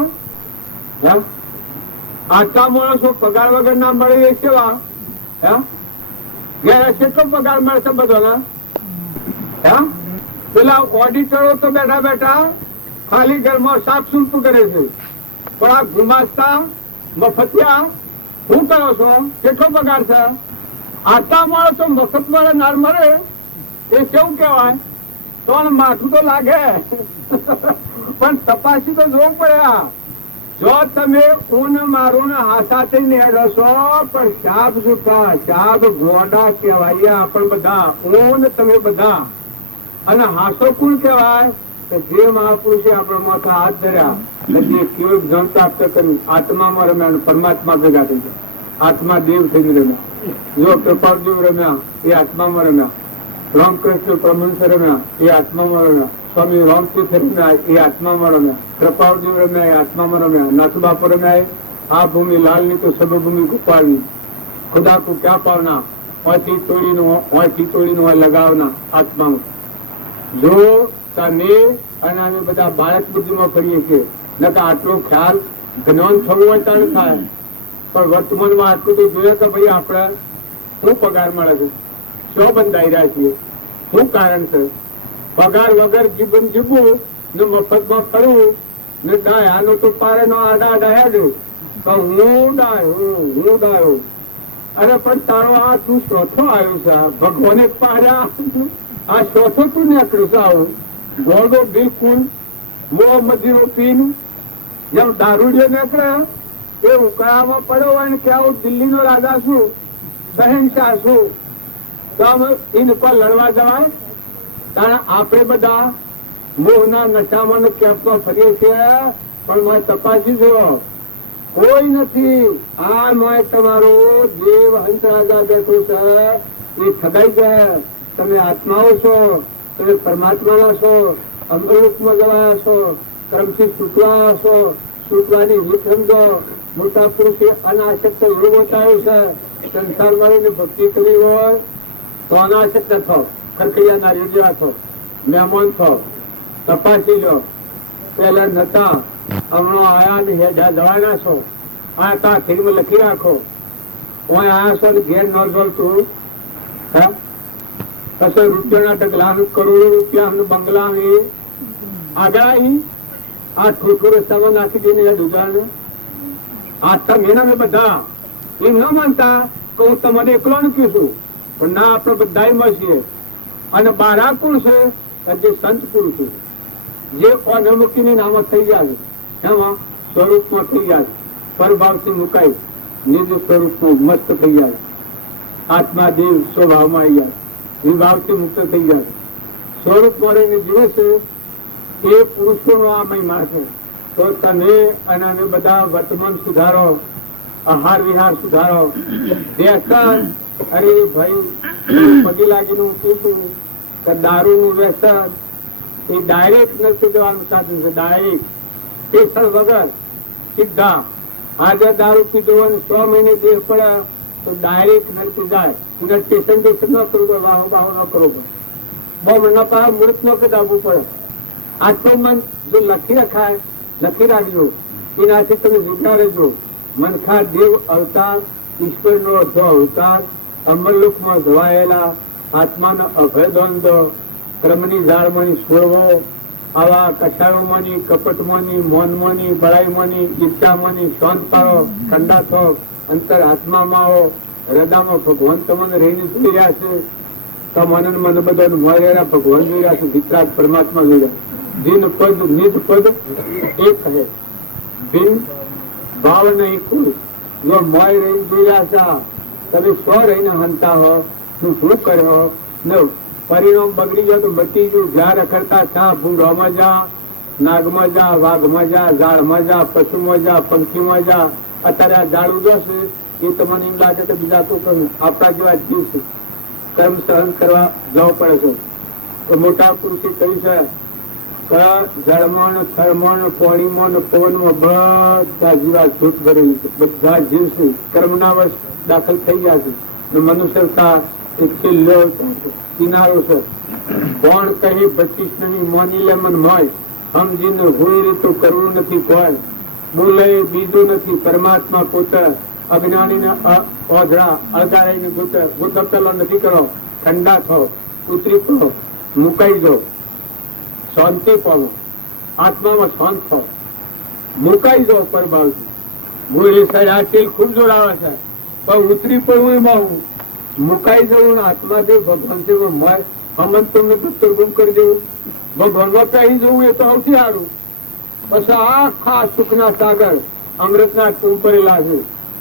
આટલા માણસો પગાર વગર ના મળે એ સેવા. ઘેર કેટલો પગાર મળે છે બધાને? પેલા ઓડિટરો તો બેઠા બેઠા ખાલી ઘરમાં સાફ સુથરું કરે છે, પણ આ ગુમાસ્તા મફતિયા શું કરો છો? કેટલો પગાર છે? આટલા માણસો મફત મળે ના મળે એ કેવું કેવાય? તો માથું તો લાગે પણ તપાસી તો જોવું પડે. જો તમે ઊન મારું ને હાથા થઈને હેડો પણ શાબ સુખા શાબ ગોડા કહેવાય આપણે બધા. ઊન તમે બધા અને હાસો કોણ કહેવાય? જે મહાપુરુષે આપણા માથે હાથ ધર્યા જે કેવળ જ્ઞાન પ્રાપ્ત કર્યું, આત્મામાં રમ્યા, પરમાત્મા ભેગા થઈ ગયા. આત્મા દેવ થઈને રમ્યા. જો કૃપાદેવ રમ્યા એ આત્મામાં રમ્યા. રામકૃષ્ણ પરમહંસ રમ્યા એ આત્મામાં રમ્યા. સ્વામી રામતીર્થ રમ્યા એ આત્મામાં રમ્યા. કૃપાદેવ રમ્યા એ આત્મામાં રમ્યા. નાથબાપુ રમ્યા આ ભૂમિ લાલની તો સર્વભૂમિ ગોપાલની. ખુદા કો ક્યાં પાવના ઓથી તોડીને લગાવના આત્મામાં. જો તમે અને અમે બધા બાળક બુદ્ધિમાં કરીએ છીએ. નકર આટલો ખ્યાલ જ્ઞાન થવું હોય ત્યારે થાય, પણ વર્તમાનમાં આટલું તો જોઈએ કે ભાઈ આપણે શું પગાર મળે છે, શું બંધાઈ રહ્યા છીએ, શું કારણ છે? પગાર વગર જીવન જીવવું ને મફતમાં કરવું ને ડાયાનો તો પારે નો આડા ડાયા તો હું ડાયો. અરે પણ તારો આ તું ચોથો આવ્યો છે, ભગવાને પાડ્યા આ ચોથો તું નીકળ્યું છે. આવું ગોળો બિલકુલ મોહમ્મદીનો પીન જેમ દારૂડિયો નીકળે એ ઉકળામાં પડ્યો હોય ને કે આવું દિલ્હીનો રાજા છું, શહેનશાહ છું, તો આમ એને કોઈ લડવા જવાય? કારણ આપણે બધા મોહના નશામાં ને કેમ્પમાં ફરીએ છીએ, પણ મેં તપાસી જુઓ કોઈ નથી. આ મેં તમારો દેવ હંસ રાજા બેઠો છે એ ઠગાઈ ગયા. તમે આત્માઓ છો, તમે પરમાત્માના છો, અમૃતમાં જવાયા છો, કર્મથી છૂટવા છો. છૂટવાની રીત સમજો. મોટા પુરુષે અનાશક્ત એવું બતાવ્યું છે. સંસારમાં રહીને ભક્તિ કરી હોય તો અનાશક્ત થો, ખરખૈયા નારી જેવા થો, મહેમાન થો. તપાસી લો. પેલા નતા, હમણાં આયા ને હેઠા જવાના છો. આ તા ખીરમાં લખી રાખો. હું આયા છો ને ઘેર ન જોલતું. હા, કસો રૂપિયાના ઢગલા, કરોડો રૂપિયા બંગલા આગળ આ ઠોકો રસ્તામાં નાખી દઈને ગુજરાત આ તમે ને બધા એમ ન માનતા કે હું તમારે એકલો નથી છું, પણ ના આપણે બધા મળીએ. અને બારા કોણ છે? જે સંત પુરુષ છે, જે અનમુખીની નામ થઈ જાય, એમાં સ્વરૂપમાં થઈ જાય, પરભાવથી મુકાય, નિજ સ્વરૂપમાં મસ્ત થઈ જાય, આત્મા દેવ સ્વભાવમાં આવી જાય, વિભાવથી મુક્ત થઈ જાય. સ્વરૂપ મળીને જીવે છે એ પુરુષોનો આ મહિમા છે. તો તમે અને અમે બધા વર્તમાન સુધારો, આહાર વિહાર સુધારો. વ્યસન, અરે ભાઈ પગે લાગીને હું પૂછું કે દારૂનું વ્યસન એ ડાયરેક્ટ નથી દેવાનું સાધન છે. ડાયરેક્ટ સ્પેશલ વગર સીધા આજે દારૂ પીધો અને 6 મહિને દેહ પડે તો ડાયરેક્ટ નથી જાય. એને સ્ટેશન ન કરવું, વાહો બાહો ન કરવો પડે, બહુ મહિના પર મૃત ન કદાવવું પડે. આત્મા જો લખી રખાય, લખી રાખજો. એનાથી તમે જીવતા રહેજો. મનખા દેવ અવતાર, ઈશ્વરનો અડધો અવતાર, અમરલોકમાં ધોવાયેલા આત્માનો અભયદ્વંદ, ક્રમની ઝાડમાંની છોડવો, આવા કશાયોમાંની, કપટમાંની, મૌનમાંની, બળાઈમાંની, ઈર્ષામાંની શાંત પાડો, ઠંડા થો, અંતર આત્મામાં આવો. હૃદયમાં ભગવાન તમને રહીને જોઈ રહ્યા છે. તમને મને બધાને મળી રહ્યા ભગવાન જોઈ રહ્યા છે, વિતરાગ પરમાત્મા જોઈ રહ્યા. જીન પદ નિજ પદ એક હે, ભિન્ન ભાવ નહીં કોઈ. જો મોય રહીને જોઈ રહ્યા છે, તમે સ્વ રહીને હંતા હો, તું શું કર્યો ને પરિણામ બગડી ગયો તો બચી ગયું. જ્યાં રખડતા થા ભૂંડોમાં જા, નાગમાં જા, વાઘમાં જા, ઝાડમાં જા, પશુમાં જા, પંખીમાં જા. અત્યારે આ ઝાડ ઉજવશે એ તમને એમ લાગે કે બીજા કોઈ કહ્યું આપણા જેવા જીવ છે, કર્મ સહન કરવા જવું પડે છે. તો મોટા પુરુષે કહ્યું છે કે જળમાં, થળમાં, પાણીમાં, પવનમાં બધા જીવા છૂટ ભરેલી છે. બધા જીવ છે કર્મના વર્ષ દાખલ થઈ ગયા છે. મનુષ્યતા એ છેલ્લો કિનારો છે. કોણ કહી બચીશ નહીં, માની લે મન મોય. સમજીને હોય રીતું કરવું નથી કોઈ, બોલે બીજું નથી પરમાત્મા પોતે. અજ્ઞાનીને ઓઝડા અળગારીને ગુતકલો નથી કરો. ઠંડા થો, ઉતરી પડો, મુકાઈ જાઓ, શાંતિ પામો, આત્મામાં શાંત થો, મુકાઈ જાઓ પરભાવથી. હું એ સાઈડ આ તેલ ખૂબ જોડાવે છે, પણ ઉતરી પડવું એમાં હું મુકાઈ જવું. આત્મા જે ભગવાન છે અમન તમને દત્તર ગુમ કરી દેવું, ભગવાનમાં કહી જવું એ તો સૌથી સારું. પછી આખા સુખના સાગર અમૃતના ટૂંપરેલા છે.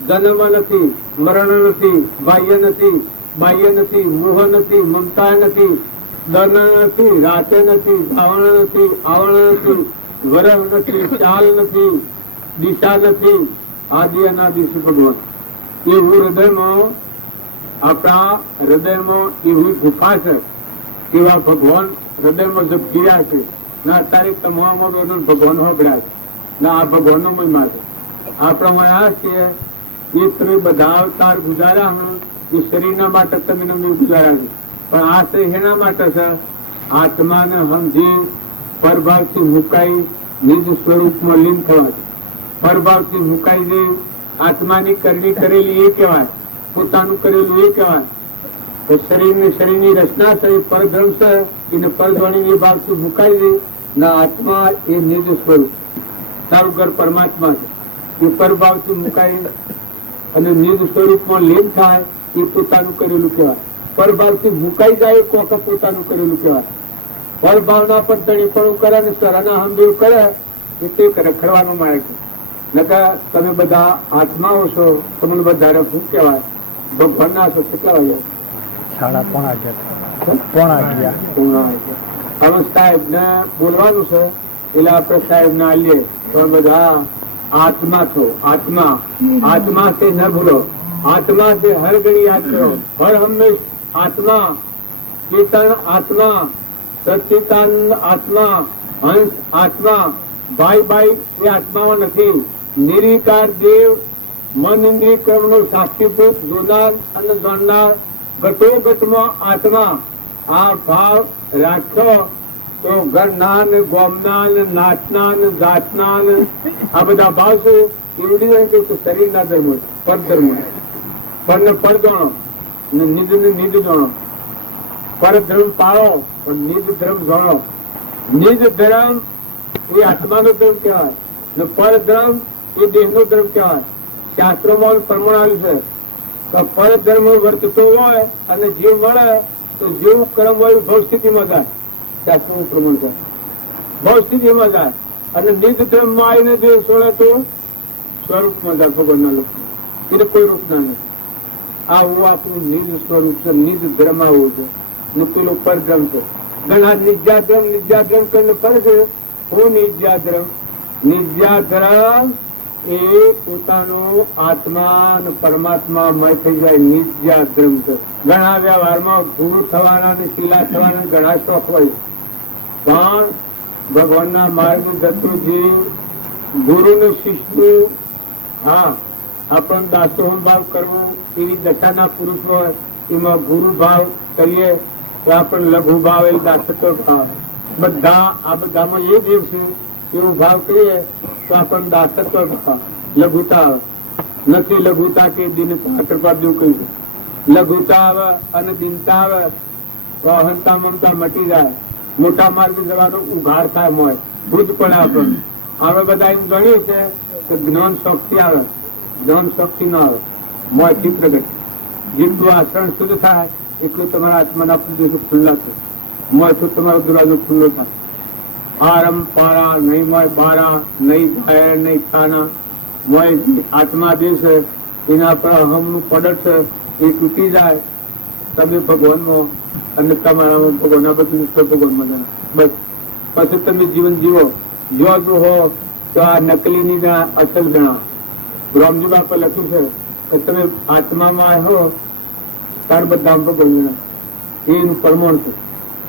જન્મ નથી, મરણ નથી, બાહ્ય નથી, બાહ્ય નથી, મોહ નથી, મમતા નથી, દન નથી, રાતે નથી, ધાવણ નથી, આવરણ નથી, વરહ નથી, ચાલ નથી, દિશા નથી. આદિ અનાદિ ભગવાન એવું હૃદયમાં, આપણા હૃદયમાં એવી ગુફા છે. એવા ભગવાન હૃદયમાં જબ ગીર્યા છે ના અત્યારે તમામ ભગવાન હોગર્યા છે ના આ ભગવાન નો મહિમા છે. આપણા માં છીએ એ તમે બધા અવતાર ગુજાર્યા હમણાં એ શરીરના માટે તમે ગુજાર્યા છે, પણ આ શરીર એના માટે છે આત્માને સમજી પરભાવથી મુકાઈ નિજ સ્વરૂપમાં લીન થવા છે. પરભાવથી મુકાઈ દે આત્માની કરણી કરેલી એ કહેવાય, પોતાનું કરેલું એ કહેવાય. શરીરની રચના છે એ પરધર્મ છે, એને પરધ્વની ભાવથી મુકાઈ દે ના આત્મા એ નિજ સ્વરૂપ તારું ઘર પરમાત્મા છે. એ પરભાવથી મુકાઈ અને નિજ સ્વરૂપમાં લીન થાય એ પોતાનું કરેલું કહેવાય. પરભાવથી મુકાઈ જાય કોક પોતાનું કરેલું કહેવાય. પરભાવના પર તળીપણું કરે ને સરાના હંભેરું કરે એ તે રખડવાનો માર્ગ છે. નકર તમે બધા આત્માઓ છો, તમને બધા શું કહેવાય ભગવાનના છો કેટલા વાગ્યા હવે સાહેબ ને બોલવાનું છે એટલે આપણે સાહેબ ને આલીએ તો બધા આત્મા છો, આત્મા આત્મા से न भूलो, आत्मा से हर घड़ी याद करो, हर हमेश आत्मा, चेतन आत्मा, सच्चिदानंद आत्मा, हंस आत्मा, भाई भाई ये आत्माओं નથી, નિર્વિકાર દેવ મન ઇન્દ્રિય કર્મનો સાક્ષીભૂત જોનાર અને જાણનાર ઘટોઘટમાં આત્મા. આ ભાવ રાખો તો ઘરના ને ગોમના ને નાચના ને જાતના ને આ બધા ભાવ છે એવડી હોય કે શરીરના ધર્મ પર ધર્મ પર ને પર જાણો ને નિજ ને નિજ જાણો. પર ધર્મ પાળો પણ નિજ ધર્મ જાણો. નિજ ધર્મ એ આત્માનો ધર્મ કહેવાય ને પર ધર્મ એ દેહનો ધર્મ કહેવાય. શાસ્ત્રોમાં પ્રમાણ આવ્યું છે તો પર ધર્મ વર્તતો હોય અને જીવ મળે તો જેવું કર્મ હોય ભવસ્થિતિમાં જાય. શાસ્ત્રનું પ્રમાણ છે ભવસ્થિતિમાં જાય અને નિજ ધર્મમાં આવીને જે છોડે તો સ્વરૂપમાં જાય ભગવાનના લોકો. એટલે કોઈ રૂપ ના નથી. આવું આપણું નિજ સ્વરૂપ છે, નિજ ધર્મ આવું છે ને પેલું પરધર્મ છે. ઘણા નિજ્જાધર્મ કરીને ફરે છે. હું નિજ્જાધર્મ એ પોતાનું આત્મા અને પરમાત્મા મય થઈ જાય નિજ્જાધર્મ છે. ઘણા વ્યવહારમાં ગુરુ થવાના ને શીલા થવાના ઘણા શોખ હોય પણ ભગવાનના માર્ગ જતું જીવ ગુરુ ને શિષ્ય હા આપણને દાસોહમ ભાવ કરવો એવી દશાના પુરુષ હોય એમાં ગુરુ ભાવ કરીએ તો આપણને લઘુ ભાવ એ દાસત્વ ભાવ બધા આ બધામાં એ દેવ છે એવો ભાવ કરીએ તો આપણને દાસત્વ ભાવ લઘુતા આવે નથી. લઘુતા કે દિનતા કૃપા દેવું કહ્યું લઘુતા આવે અને દિનતા આવે તો અહંતા મમતા મટી જાય. મોટા માર્ગે જવાનો ઉઘાડ થાય મોય ભૂજ પડે આપણને. આપણે બધા એમ ગણીએ છે કે જ્ઞાન શક્તિ આવે, જ્ઞાન શક્તિ ન આવે, મોય થી પ્રગટ. જેટલું આચરણ શુદ્ધ થાય એટલું તમારા આત્માના ખુલ્લા થાય, મોય તો તમારો દરવાજો ખુલ્લો થાય. આરમ પારા નહીં મોય બારા નહીં ગાય નહીં ખાના મોય આત્મા જે છે એના પર અહમનું પડત છે એ તૂટી જાય. તમે ભગવાનમાં અને તમારામાં ભગવાન આ બધું ભગવાનમાં જાણે બસ. પછી તમે જીવન જીવો. જો હો તો આ નકલી ની ગણા અસલ ગણા. રામજી બાપા લખ્યું છે કે તમે આત્મામાં હો તાર બધા ભગવાન એનું પ્રમાણ છે.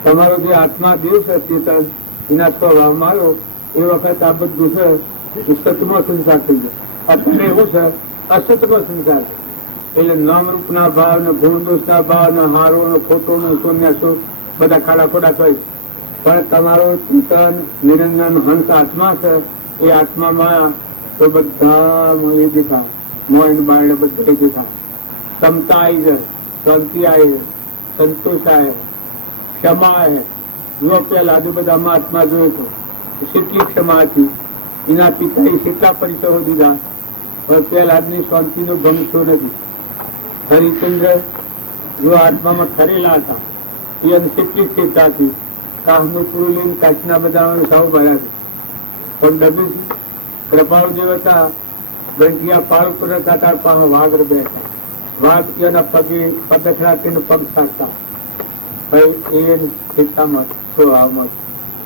તમારો જે આત્મા દેવ છે ચેતન એના સ્વભાવમાં આવ્યો એ વખત આ બધું છે એ સતમાં સંસાર થઈ જાય. અત્યારે એવું છે અસતમાં સંસાર છે. એટલે નામ રૂપ ના ભાવ ને ગુણ દોષ ના ભાવ ને હારો ને ખોટો ને સોન્યાસો બધા ખાડા ખોડા થાય. પણ તમારો ચેતન નિરંજન હંસ આત્મા છે એ આત્મામાં તો બધા એ દેખાય. મોઈન બાયણ બધા દેખાય. ક્ષમતા આવી જાય, શાંતિ આવી, સંતોષ આવે, ક્ષમા આવે. જો પેલા આજે બધામાં આત્મા જોયો હતો કેટલી ક્ષમા હતી. એના પિતાએ કેટલા પરિચયો દીધા પણ પેલા આજની શાંતિનો ભંગ થયો નથી. હરિચંદ્ર જો આત્મામાં ઠરેલા હતા એને કેટલી સ્થિરતા હતી. કાહનું પૂરું લઈને કાચના બધા સાવ ભર્યા છે પણ ડબી કૃપાળુ જે હતા ગંઠિયા પાળ ઉપર હતા તાર પાસે વાઘ બેઠા. વાઘ એના પગે પગથડા તેને પગ સાચતા ભાઈ એ સ્થિરતામાં સ્વભાવમાં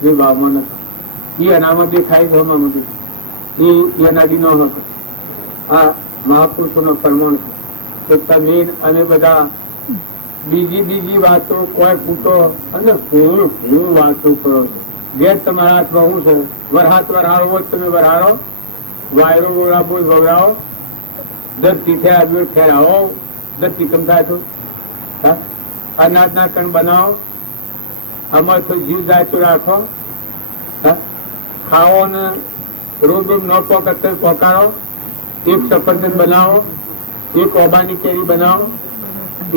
વિભાવમાં નથી. એ અનામાં દેખાય છે હમામાં એ અનાડી ન હતો. આ મહાપુરુષોનો પ્રમાણ છે કે તમે અને બધા બીજી વાતો કોઈ ફૂટો અને હું વાતો કરો છો. ઘેર તમારા હાથમાં શું છે? વરહાત વરહારો હોય તમે વરહારો, વાયરો વરાબો વવરાવો, ધરતી ઠેરાવ્યો ઠેરાવો, ધરતી કમ થાય તો અનાજના કણ બનાવો. આમાં તો જીવ જાય તો રાખો. ખાવો ને રોજ ન પોકર પોકારો. એક સફરજન બનાવો, એક ઓબાની કેરી બનાવો,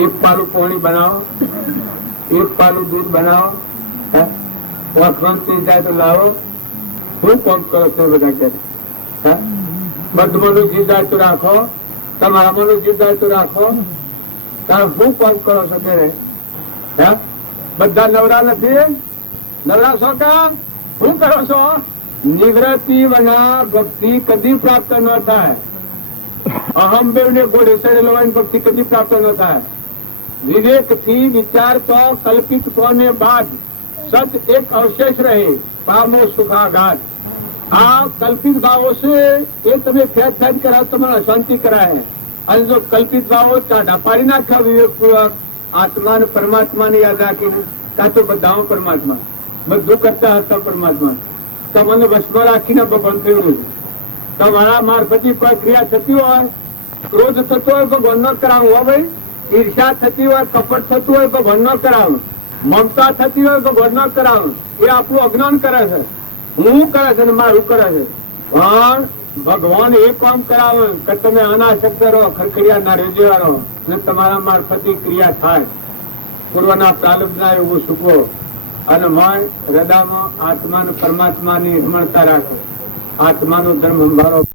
એક પાલું પોણી બનાવો, એક પાલું દૂધ બનાવો. જાય તો લાવો. શું કોમ કરો છો બધા કે બધું જીવ જાય તો રાખો, તમારા મનો જીવ જાય તો રાખો. તમે શું કોમ કરો છો કે બધા નવરા નથી? નવરા છો કે શું કરો છો? નિવૃત્તિ વના ભક્તિ કદી પ્રાપ્ત ન થાય. અહમ બેવ ને ઘોડે ચડેલો હોય ભક્તિ કદી પ્રાપ્ત ન થાય. વિવેકથી વિચારતો કલ્પિત કોને બાદ સત એક અવશેષ રહે પામો સુખાઘાત. આ કલ્પિત ભાવો છે એ તમે ફેદ ફેદ કરાવો, તમારે અશાંતિ કરાય. અને જો કલ્પિત ભાવો ચાઢા પાડી નાખ્યા વિવેકપૂર્વક આત્મા ને પરમાત્મા ને યાદ રાખીને, કાં તો બધામાં પરમાત્મા, બધું કરતા હતા પરમાત્મા, તમને વશમાં રાખીને ભગવાન થયું. તમારા મારફતી કોઈ ક્રિયા થતી હોય, ક્રોધ થતો હોય ભગવાન ન કરાવું. હો ભાઈ, ઈર્ષા થતી હોય, કપટ થતું હોય ભગવાન ન કરાવું, મમતા થતી હોય ભગવાન ન કરાવું. એ આપણું અજ્ઞાન કરે છે, હું કરે છે ને મારું કરે છે. પણ ભગવાન એ કામ કરાવે કે તમે અનાસક્ત રહો, ખરખરિયા ના રેજવા રહો ને તમારા મારફતી ક્રિયા થાય. પૂર્વના પ્રારબ્ધ ના એવું સુખો અને મય હૃદયમાં આત્મા ને પરમાત્મા ની નિર્મળતા રાખો. આત્માનો ધર્મ સંભાળો.